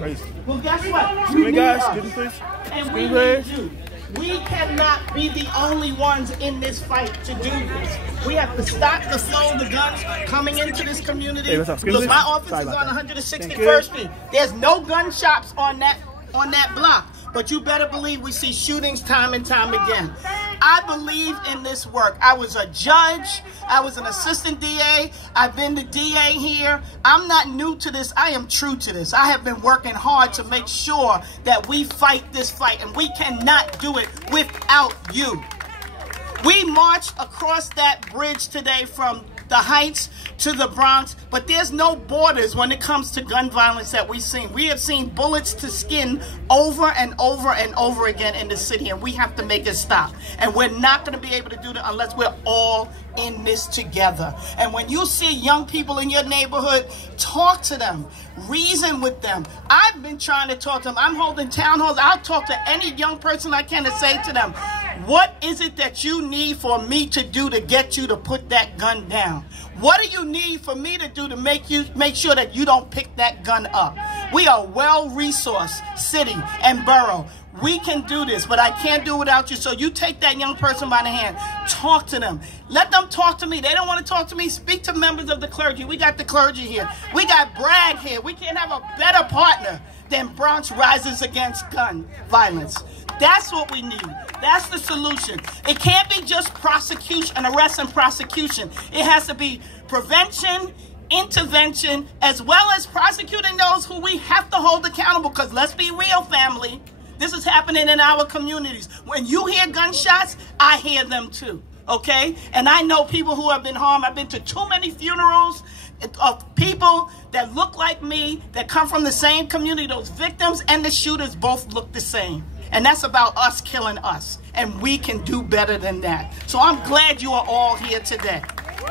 Crazy. Well, guess what? Screen guys, excuse me please. Screen please. We cannot be the only ones in this fight to do this. We have to stop the flow of the guns coming into this community. Hey, what's up? Look, my office is on 161st Street. There's no gun shops on that block. But you better believe we see shootings time and time again. I believe in this work. I was a judge. I was an assistant DA. I've been the DA here. I'm not new to this. I am true to this. I have been working hard to make sure that we fight this fight, and we cannot do it without you. We marched across that bridge today from the Heights to the Bronx, but there's no borders when it comes to gun violence that we've seen. We have seen bullets to skin over and over and over again in the city, and we have to make it stop. And we're not going to be able to do that unless we're all in this together. And when you see young people in your neighborhood, talk to them, reason with them. I've been trying to talk to them. I'm holding town halls. I'll talk to any young person I can to say to them, what is it that you need for me to do to get you to put that gun down? What do you need for me to do to make sure that you don't pick that gun up? We are well-resourced city and borough. We can do this, but I can't do it without you. So you take that young person by the hand, talk to them. Let them talk to me. They don't want to talk to me. Speak to members of the clergy. We got the clergy here. We got Bragg here. We can't have a better partner than Bronx Rises Against Gun Violence. That's what we need. That's the solution. It can't be just prosecution, arrest and prosecution. It has to be prevention, intervention, as well as prosecuting those who we have to hold accountable. Because let's be real, family. This is happening in our communities. When you hear gunshots, I hear them too, okay? And I know people who have been harmed. I've been to too many funerals of people that look like me, that come from the same community. Those victims and the shooters both look the same. And that's about us killing us. And we can do better than that. So I'm glad you are all here today.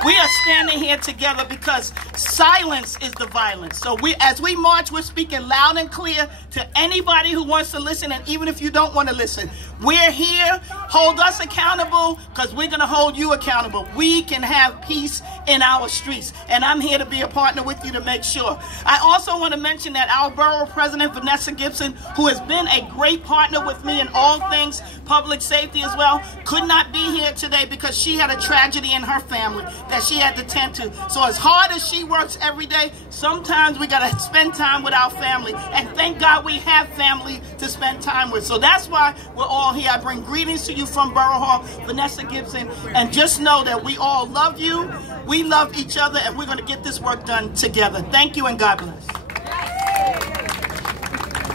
We are standing here together because silence is the violence. So as we march, we're speaking loud and clear to anybody who wants to listen, and even if you don't want to listen. We're here. Hold us accountable because we're going to hold you accountable. We can have peace in our streets, and I'm here to be a partner with you to make sure. I also want to mention that our borough president, Vanessa Gibson, who has been a great partner with me in all things public safety as well, could not be here today because she had a tragedy in her family that she had to tend to. So as hard as she works every day, sometimes we got to spend time with our family. And thank God we have family to spend time with. So that's why we're all here. I bring greetings to you from Borough Hall, Vanessa Gibson. And just know that we all love you, we love each other, and we're going to get this work done together. Thank you and God bless.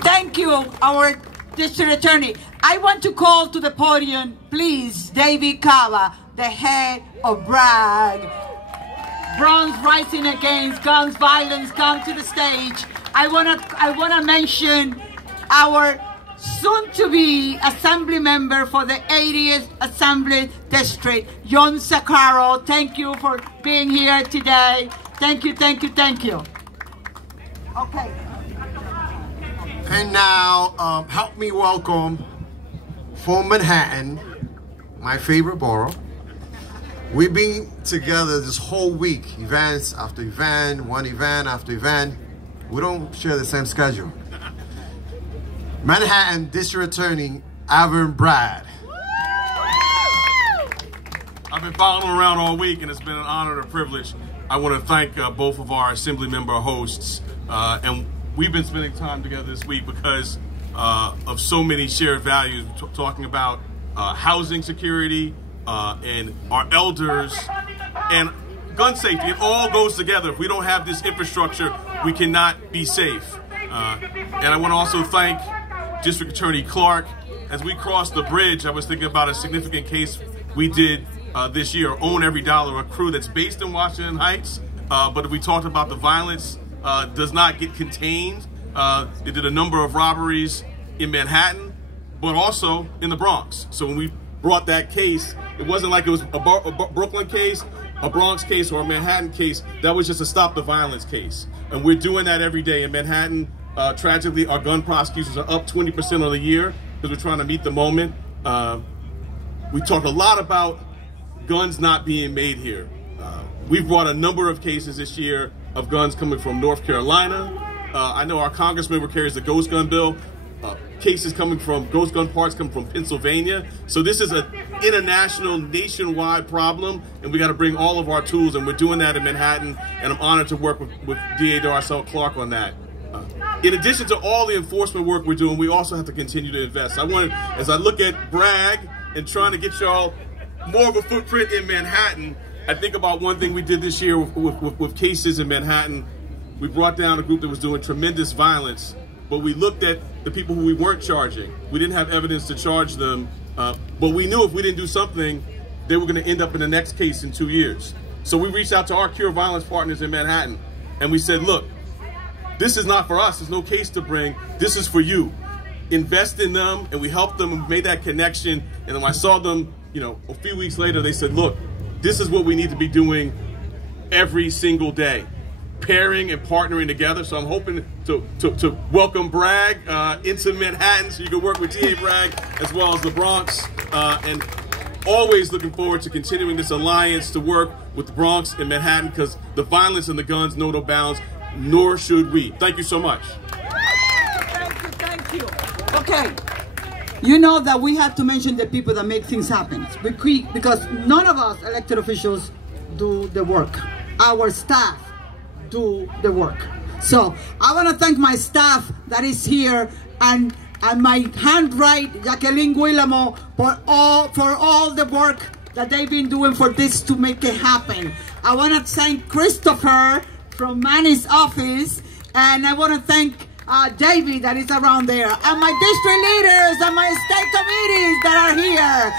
Thank you, our district attorney. I want to call to the podium, please, David Cava, the head of BRAG. Bronx Rising Against Guns Violence, come to the stage. I wanna mention our soon-to-be assembly member for the 80th Assembly District, John Sakaro. Thank you for being here today. Thank you, thank you, thank you. Okay. And now, help me welcome from Manhattan, my favorite borough. We've been together this whole week, events after event, one event after event. We don't share the same schedule. Manhattan District Attorney, Aaron Brad. I've been following around all week, and it's been an honor and a privilege. I want to thank both of our assembly member hosts, and we've been spending time together this week because of so many shared values, talking about housing security, and our elders, and gun safety. It all goes together. If we don't have this infrastructure, we cannot be safe. And I want to also thank District Attorney Clark. As we crossed the bridge, I was thinking about a significant case we did this year, Own Every Dollar, a crew that's based in Washington Heights, but if we talked about the violence, does not get contained. They did a number of robberies in Manhattan, but also in the Bronx. So when we brought that case, it wasn't like it was a Brooklyn case, a Bronx case, or a Manhattan case. That was just a stop the violence case. And we're doing that every day in Manhattan. Tragically, our gun prosecutions are up 20% on the year because we're trying to meet the moment. We talked a lot about guns not being made here. We've brought a number of cases this year of guns coming from North Carolina. I know our congressman carries the ghost gun bill. Cases coming from ghost gun parts come from Pennsylvania. So this is an international, nationwide problem, and we got to bring all of our tools, and we're doing that in Manhattan, and I'm honored to work with DA Darcel Clark on that. In addition to all the enforcement work we're doing, we also have to continue to invest. As I look at BRAG and trying to get y'all more of a footprint in Manhattan, I think about one thing we did this year with cases in Manhattan. We brought down a group that was doing tremendous violence, but we looked at the people who we weren't charging. We didn't have evidence to charge them, but we knew if we didn't do something, they were going to end up in the next case in 2 years. So we reached out to our Cure Violence partners in Manhattan, and we said, look, this is not for us. There's no case to bring. This is for you. Invest in them, and we helped them and made that connection. And when I saw them, a few weeks later, they said, look, this is what we need to be doing every single day. Pairing and partnering together. So I'm hoping to welcome BRAG into Manhattan so you can work with TA BRAG as well as the Bronx. And always looking forward to continuing this alliance to work with the Bronx and Manhattan, because the violence and the guns know no bounds, nor should we. Thank you so much. Thank you. Okay. You know that we have to mention the people that make things happen. Because none of us elected officials do the work. Our staff do the work. So I want to thank my staff that is here, and my handwrite, Jacqueline Guillermo, for all the work that they've been doing for this to make it happen. I want to thank Christopher from Manny's office, and I want to thank David that is around there, and my district leaders and my state committees that are here.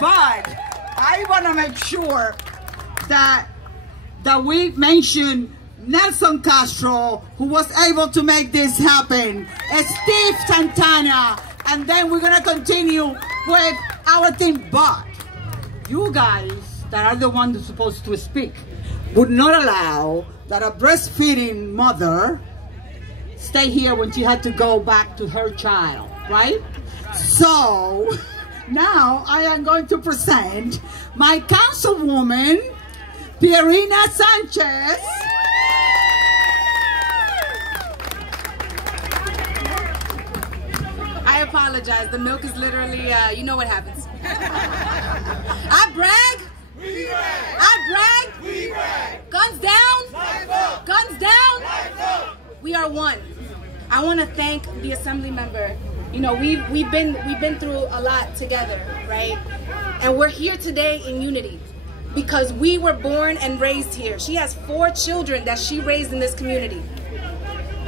But I want to make sure that we mention Nelson Castro, who was able to make this happen, Steve Santana, and then we're gonna continue with our thing. But you guys that are the ones who's supposed to speak would not allow that a breastfeeding mother stay here when she had to go back to her child, right? So now I am going to present my councilwoman, Pierina Sanchez. I apologize. The milk is literally, you know what happens. I brag. We brag. I brag. We brag. Guns down. Life up. Guns down. Life up. We are one. I want to thank the assembly member. You know, we've been through a lot together, right? And we're here today in unity because we were born and raised here. She has 4 children that she raised in this community.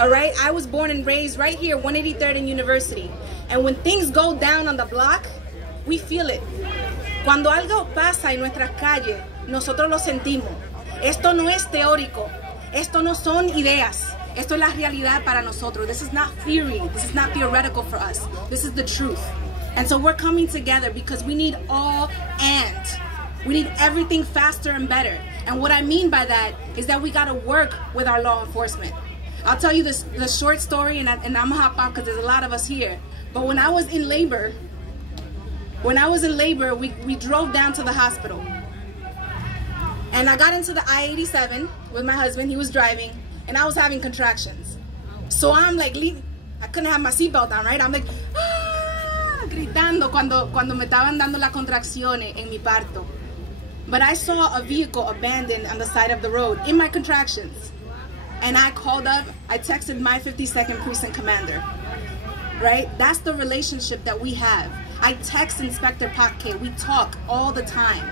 All right, I was born and raised right here, 183rd and University. And when things go down on the block, we feel it. Cuando algo pasa en nuestras calles, nosotros lo sentimos. Esto no es teórico. Esto no son ideas. Esto es la realidad para nosotros. This is not theory. This is not theoretical for us. This is the truth. And so we're coming together because we need all and. We need everything faster and better. And what I mean by that is that we got to work with our law enforcement. I'll tell you the short story, and I'm going to hop off because there's a lot of us here. But when I was in labor, we drove down to the hospital. And I got into the I-87 with my husband. He was driving, and I was having contractions. So I'm like, I couldn't have my seatbelt on, right? I'm like, gritando cuando me estaban dando las contracciones en mi parto. But I saw a vehicle abandoned on the side of the road in my contractions. And I called up, I texted my 52nd Precinct Commander, right? That's the relationship that we have. I text Inspector Paque, we talk all the time.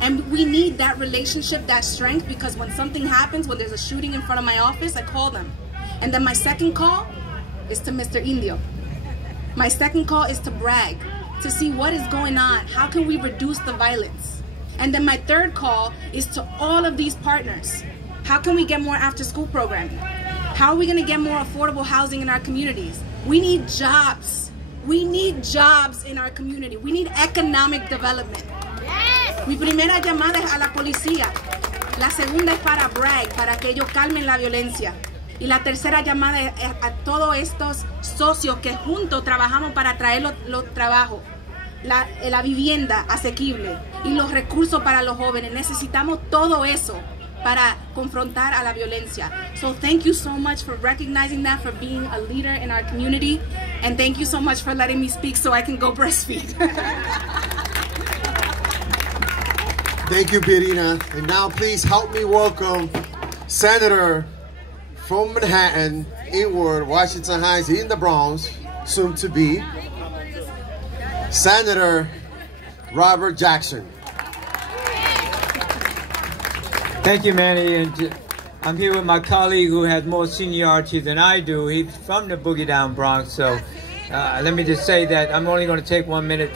And we need that relationship, that strength, because when something happens, when there's a shooting in front of my office, I call them. And then my second call is to Mr. Indio. My second call is to brag, to see what is going on. How can we reduce the violence? And then my third call is to all of these partners. How can we get more after-school programming? How are we going to get more affordable housing in our communities? We need jobs. We need jobs in our community. We need economic development. Yes. Mi primera llamada es a la policía. La segunda es para brag, para que ellos calmen la violencia. Y la tercera llamada es a todos estos socios que juntos trabajamos para traer los trabajos, la vivienda asequible y los recursos para los jóvenes. Necesitamos todo eso para confrontar a la violencia. So thank you so much for recognizing that, for being a leader in our community, and thank you so much for letting me speak so I can go breastfeed. Thank you, Pierina. And now please help me welcome Senator from Manhattan, Inward, Washington Heights, in the Bronx, soon to be, Senator Robert Jackson. Thank you, Manny. And I'm here with my colleague who has more seniority than I do. He's from the Boogie Down Bronx. So let me just say that I'm only going to take 1 minute.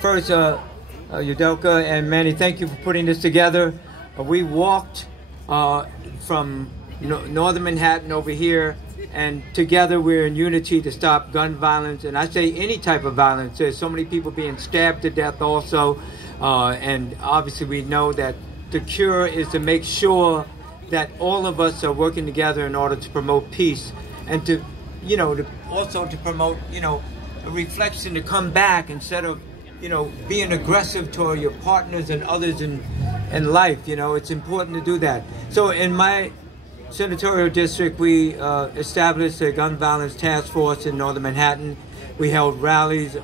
First, Yudelka and Manny, thank you for putting this together. We walked from Northern Manhattan over here, and together we're in unity to stop gun violence. And I say any type of violence. There's so many people being stabbed to death also. And obviously we know that the cure is to make sure that all of us are working together in order to promote peace, and to also to promote, a reflection to come back instead of, being aggressive toward your partners and others in life. It's important to do that. So in my senatorial district, we established a gun violence task force in Northern Manhattan. We held rallies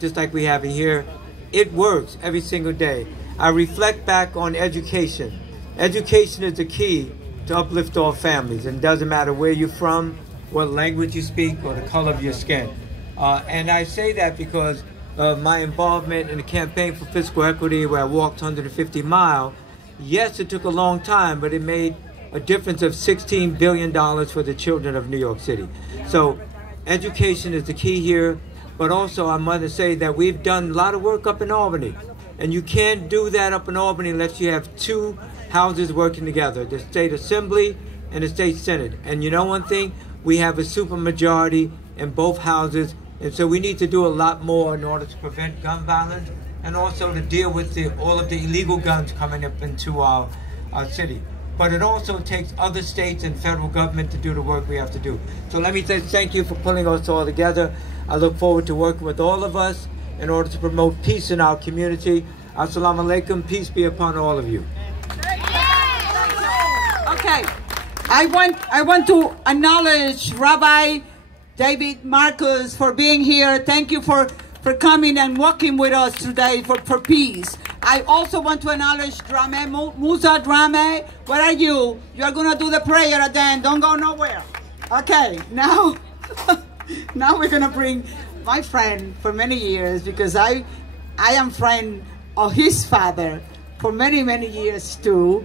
just like we have here. It works every single day. I reflect back on education. Education is the key to uplift all families. And it doesn't matter where you're from, what language you speak, or the color of your skin. And I say that because of my involvement in the campaign for fiscal equity, where I walked 150 miles. Yes, it took a long time, but it made a difference of $16 billion for the children of New York City. So education is the key here. But also I want to say that we've done a lot of work up in Albany. And you can't do that up in Albany unless you have two houses working together, the State Assembly and the State Senate. And you know one thing? We have a supermajority in both houses And so we need to do a lot more in order to prevent gun violence and also to deal with all of the illegal guns coming up into our city. But it also takes other states and federal government to do the work we have to do. So let me say thank you for pulling us all together. I look forward to working with all of us in order to promote peace in our community. Assalamu alaikum, peace be upon all of you. Okay, I want to acknowledge Rabbi David Marcus for being here. Thank you for coming and walking with us today for peace. I also want to acknowledge Musa Drame. Where are you? You're going to do the prayer at the end. Don't go nowhere. Okay, now we're going to bring my friend for many years, because I am friend of his father for many, many years too.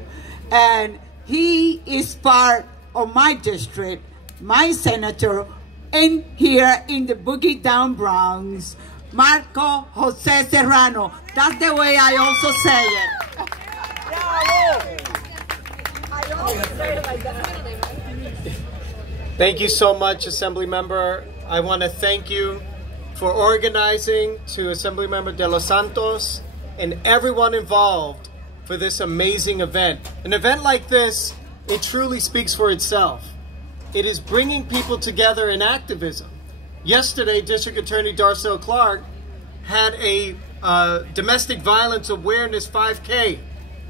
And he is part of my district, my senator, in here in the Boogie Down Bronx, Marco Jose Serrano. That's the way I also say it. Thank you so much, Assembly Member. I want to thank you for organizing, to Assembly Member De Los Santos and everyone involved for this amazing event. An event like this, it truly speaks for itself. It is bringing people together in activism. Yesterday, District Attorney Darcel Clark had a domestic violence awareness 5K.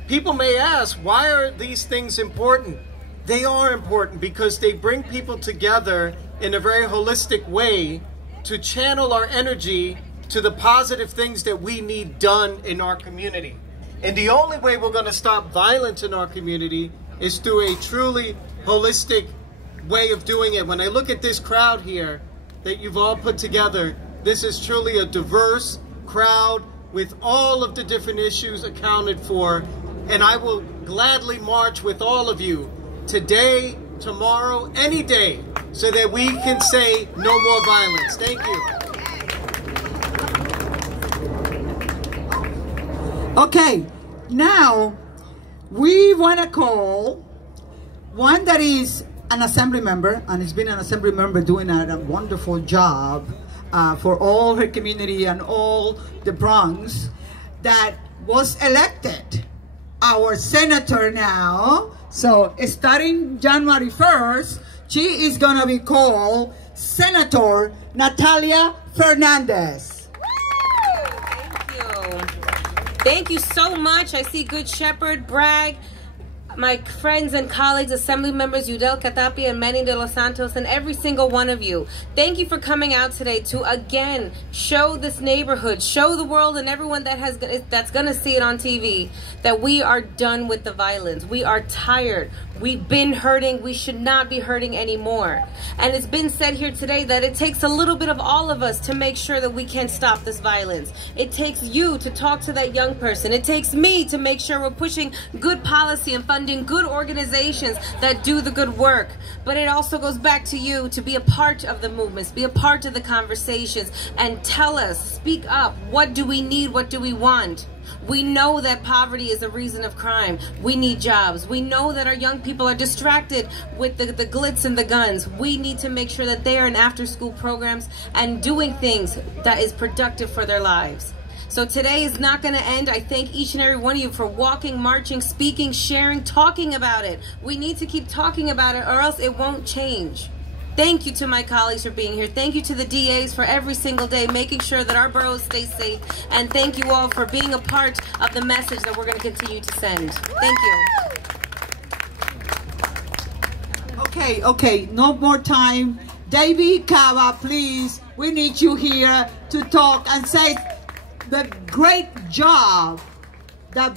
People may ask, why are these things important? They are important because they bring people together in a very holistic way to channel our energy to the positive things that we need done in our community. And the only way we're going to stop violence in our community is through a truly holistic way of doing it. When I look at this crowd here that you've all put together, this is truly a diverse crowd with all of the different issues accounted for. And I will gladly march with all of you today, tomorrow, any day, so that we can say no more violence. Thank you. Okay, now we want to call one that is an assembly member, and has been an assembly member doing a wonderful job for all her community and all the Bronx, that was elected our senator now. So starting January 1st, she is going to be called Senator Natalia Fernandez. Thank you. Thank you so much. I see Good Shepherd, Bragg, my friends and colleagues, assembly members, Yudel Catapia and Manny de los Santos, and every single one of you. Thank you for coming out today to, again, show this neighborhood, show the world and everyone that's going to see it on TV that we are done with the violence. We are tired. We've been hurting. We should not be hurting anymore. And it's been said here today that it takes a little bit of all of us to make sure that we can stop this violence. It takes you to talk to that young person. It takes me to make sure we're pushing good policy and funding good organizations that do the good work. But it also goes back to you to be a part of the movements, be a part of the conversations, and tell us, speak up. What do we need? What do we want? We know that poverty is a reason of crime. We need jobs. We know that our young people are distracted with the glitz and the guns. We need to make sure that they are in after-school programs and doing things that is productive for their lives. So today is not going to end. I thank each and every one of you for walking, marching, speaking, sharing, talking about it. We need to keep talking about it or else it won't change. Thank you to my colleagues for being here. Thank you to the DAs for every single day making sure that our boroughs stay safe. And thank you all for being a part of the message that we're going to continue to send. Thank you. Okay, no more time. David Cava, please, we need you here to talk and say the great job that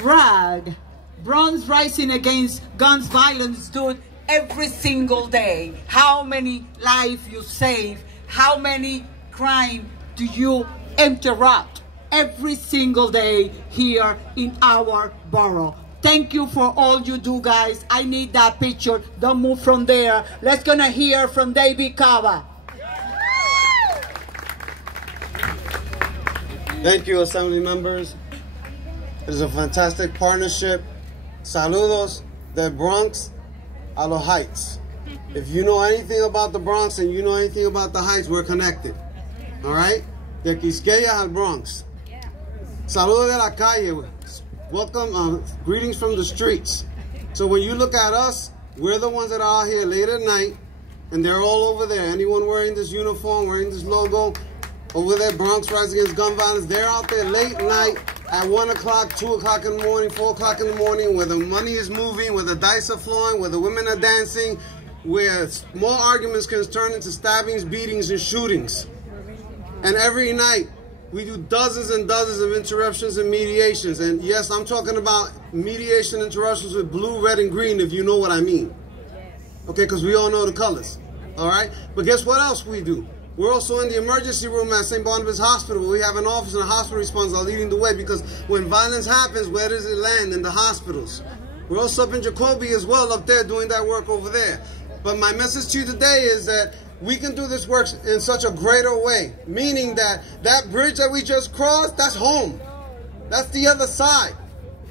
Bronx Rising Against Guns Violence do every single day. How many lives you save, how many crime do you interrupt every single day here in our borough. Thank you for all you do, guys. I need that picture. Don't move from there. Let's gonna hear from David Cava. Thank you, Assembly members. It is a fantastic partnership. Saludos del Bronx a los Heights. If you know anything about the Bronx and you know anything about the Heights, we're connected. all right? De Quisqueya al Bronx. Saludos de la calle. Welcome, greetings from the streets. So when you look at us, we're the ones that are out here late at night, and they're all over there. Anyone wearing this uniform, wearing this logo, over there, Bronx Rise Against Gun Violence, they're out there late night at 1 o'clock, 2 o'clock in the morning, 4 o'clock in the morning, where the money is moving, where the dice are flowing, where the women are dancing, where small arguments can turn into stabbings, beatings, and shootings. And every night, we do dozens and dozens of interruptions and mediations. And yes, I'm talking about mediation interruptions with blue, red, and green, if you know what I mean. Okay, because we all know the colors. All right? But guess what else we do? We're also in the emergency room at St. Barnabas Hospital. We have an office and a hospital response are leading the way, because when violence happens, where does it land? In the hospitals. We're also up in Jacoby as well, up there, doing that work over there. But my message to you today is that we can do this work in such a greater way, meaning that that bridge that we just crossed, that's home. That's the other side.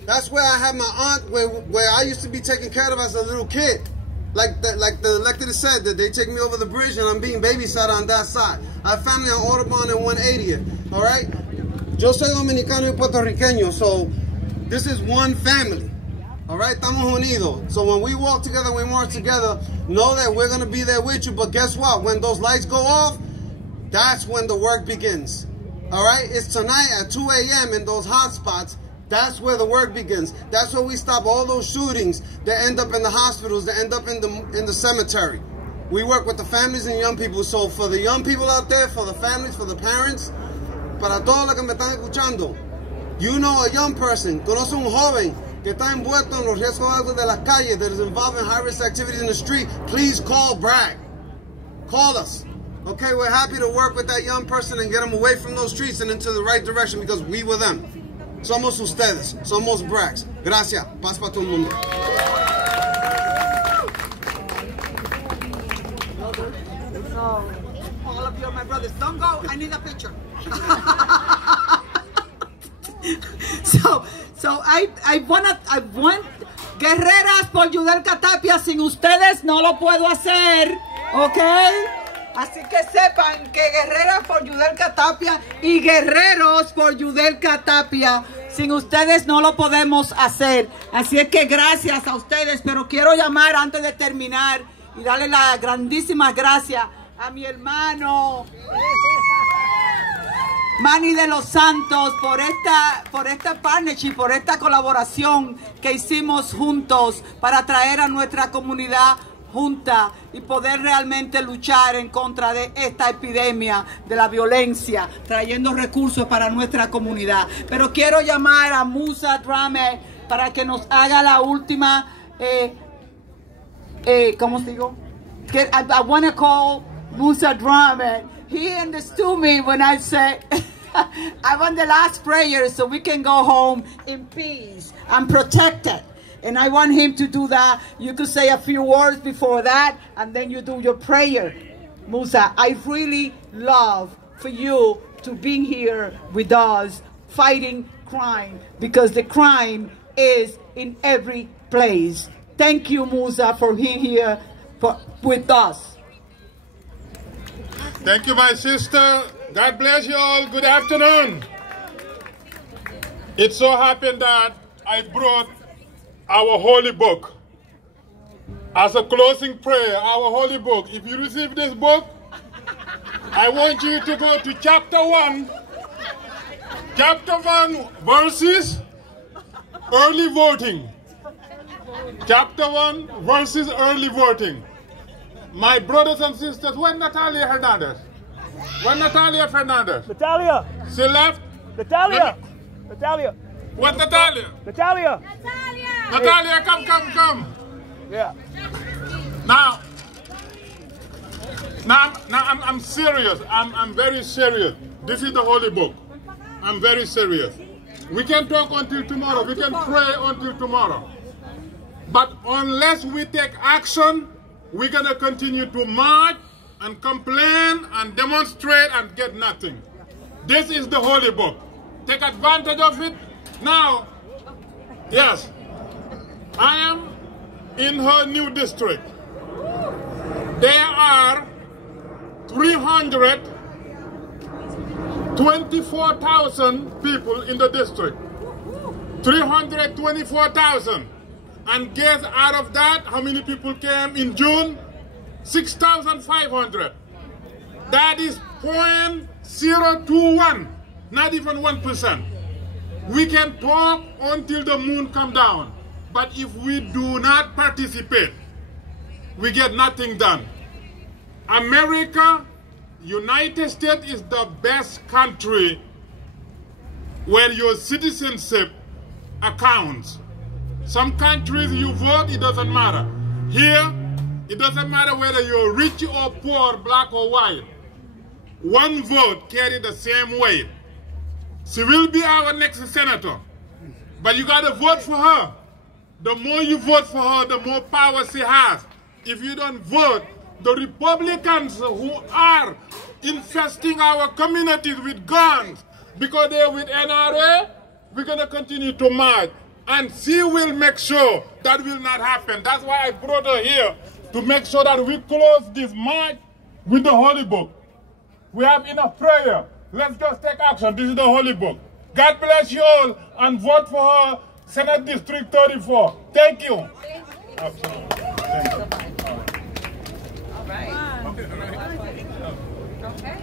That's where I have my aunt, where I used to be taken care of as a little kid. Like the elected said, that they take me over the bridge and I'm being babysat on that side. I have family on Audubon and 180th, all right? Yo soy dominicano y puertorriqueño, so this is one family. All right, estamos unidos. So when we walk together, we march together, know that we're going to be there with you. But guess what? When those lights go off, that's when the work begins. All right, it's tonight at 2 a.m. in those hot spots. That's where the work begins. That's where we stop all those shootings that end up in the hospitals, that end up in the cemetery. We work with the families and young people. So for the young people out there, for the families, for the parents, para todos los que me están escuchando, you know a young person, conoce un joven que está envuelto en los riesgos altos de las calles, that is involved in high-risk activities in the street, please call Bragg. Call us. Okay, we're happy to work with that young person and get them away from those streets and into the right direction, because we were them. Somos ustedes. Somos Braggs. Gracias. Paz para todo el mundo. All of you are my brothers. Don't go. I need a picture. So I want guerreras por Yudelka Tapia. Sin ustedes no lo puedo hacer, ¿ok? Así que sepan que guerreras por Yudelka Tapia y guerreros por Yudelka Tapia. Sin ustedes no lo podemos hacer. Así es que gracias a ustedes. Pero quiero llamar antes de terminar y darle las grandísimas gracias a mi hermano Manny de los Santos por esta partnership, por esta colaboración que hicimos juntos para traer a nuestra comunidad junta y poder realmente luchar en contra de esta epidemia de la violencia, trayendo recursos para nuestra comunidad. Pero quiero llamar a Musa Drame para que nos haga la última, ¿cómo se digo? I want to call Musa Drame. He understood me when I said, I want the last prayer so we can go home in peace and protected. And I want him to do that. You could say a few words before that, and then you do your prayer. Musa, I really love for you to be here with us fighting crime, because the crime is in every place. Thank you, Musa, for being here with us. Thank you, my sister. God bless you all. Good afternoon. It so happened that I brought our holy book as a closing prayer. Our holy book. If you receive this book, I want you to go to chapter 1. Chapter 1, verses, early voting. Chapter 1, verses, early voting. My brothers and sisters, when Natalia Fernandez? When Natalia Fernandez? Natalia! She left? Natalia! Natalia! What Natalia? Natalia! Natalia, come. Yeah. Now I'm serious. I'm very serious. This is the holy book. I'm very serious. We can talk until tomorrow. We can pray until tomorrow. But unless we take action, we're going to continue to march and complain and demonstrate and get nothing. This is the holy book. Take advantage of it. Now, yes, I am in her new district. There are 300 24,000 people in the district. 324,000. And guess out of that, how many people came in June? 6,500. That is 0.021, not even 1%. We can talk until the moon comes down, but if we do not participate, we get nothing done. America, United States is the best country where your citizenship accounts. Some countries you vote, it doesn't matter. Here, it doesn't matter whether you're rich or poor, black or white. One vote carries the same weight. She will be our next senator, but you gotta vote for her. The more you vote for her, the more power she has. If you don't vote, the Republicans who are infesting our communities with guns, because they're with NRA, we're gonna continue to march. And she will make sure that will not happen. That's why I brought her here, to make sure that we close this march with the Holy Book. We have enough prayer. Let's just take action. This is the Holy Book. God bless you all, and vote for her, Senate District 34. Thank you. Absolutely. Thank you. All right. Okay.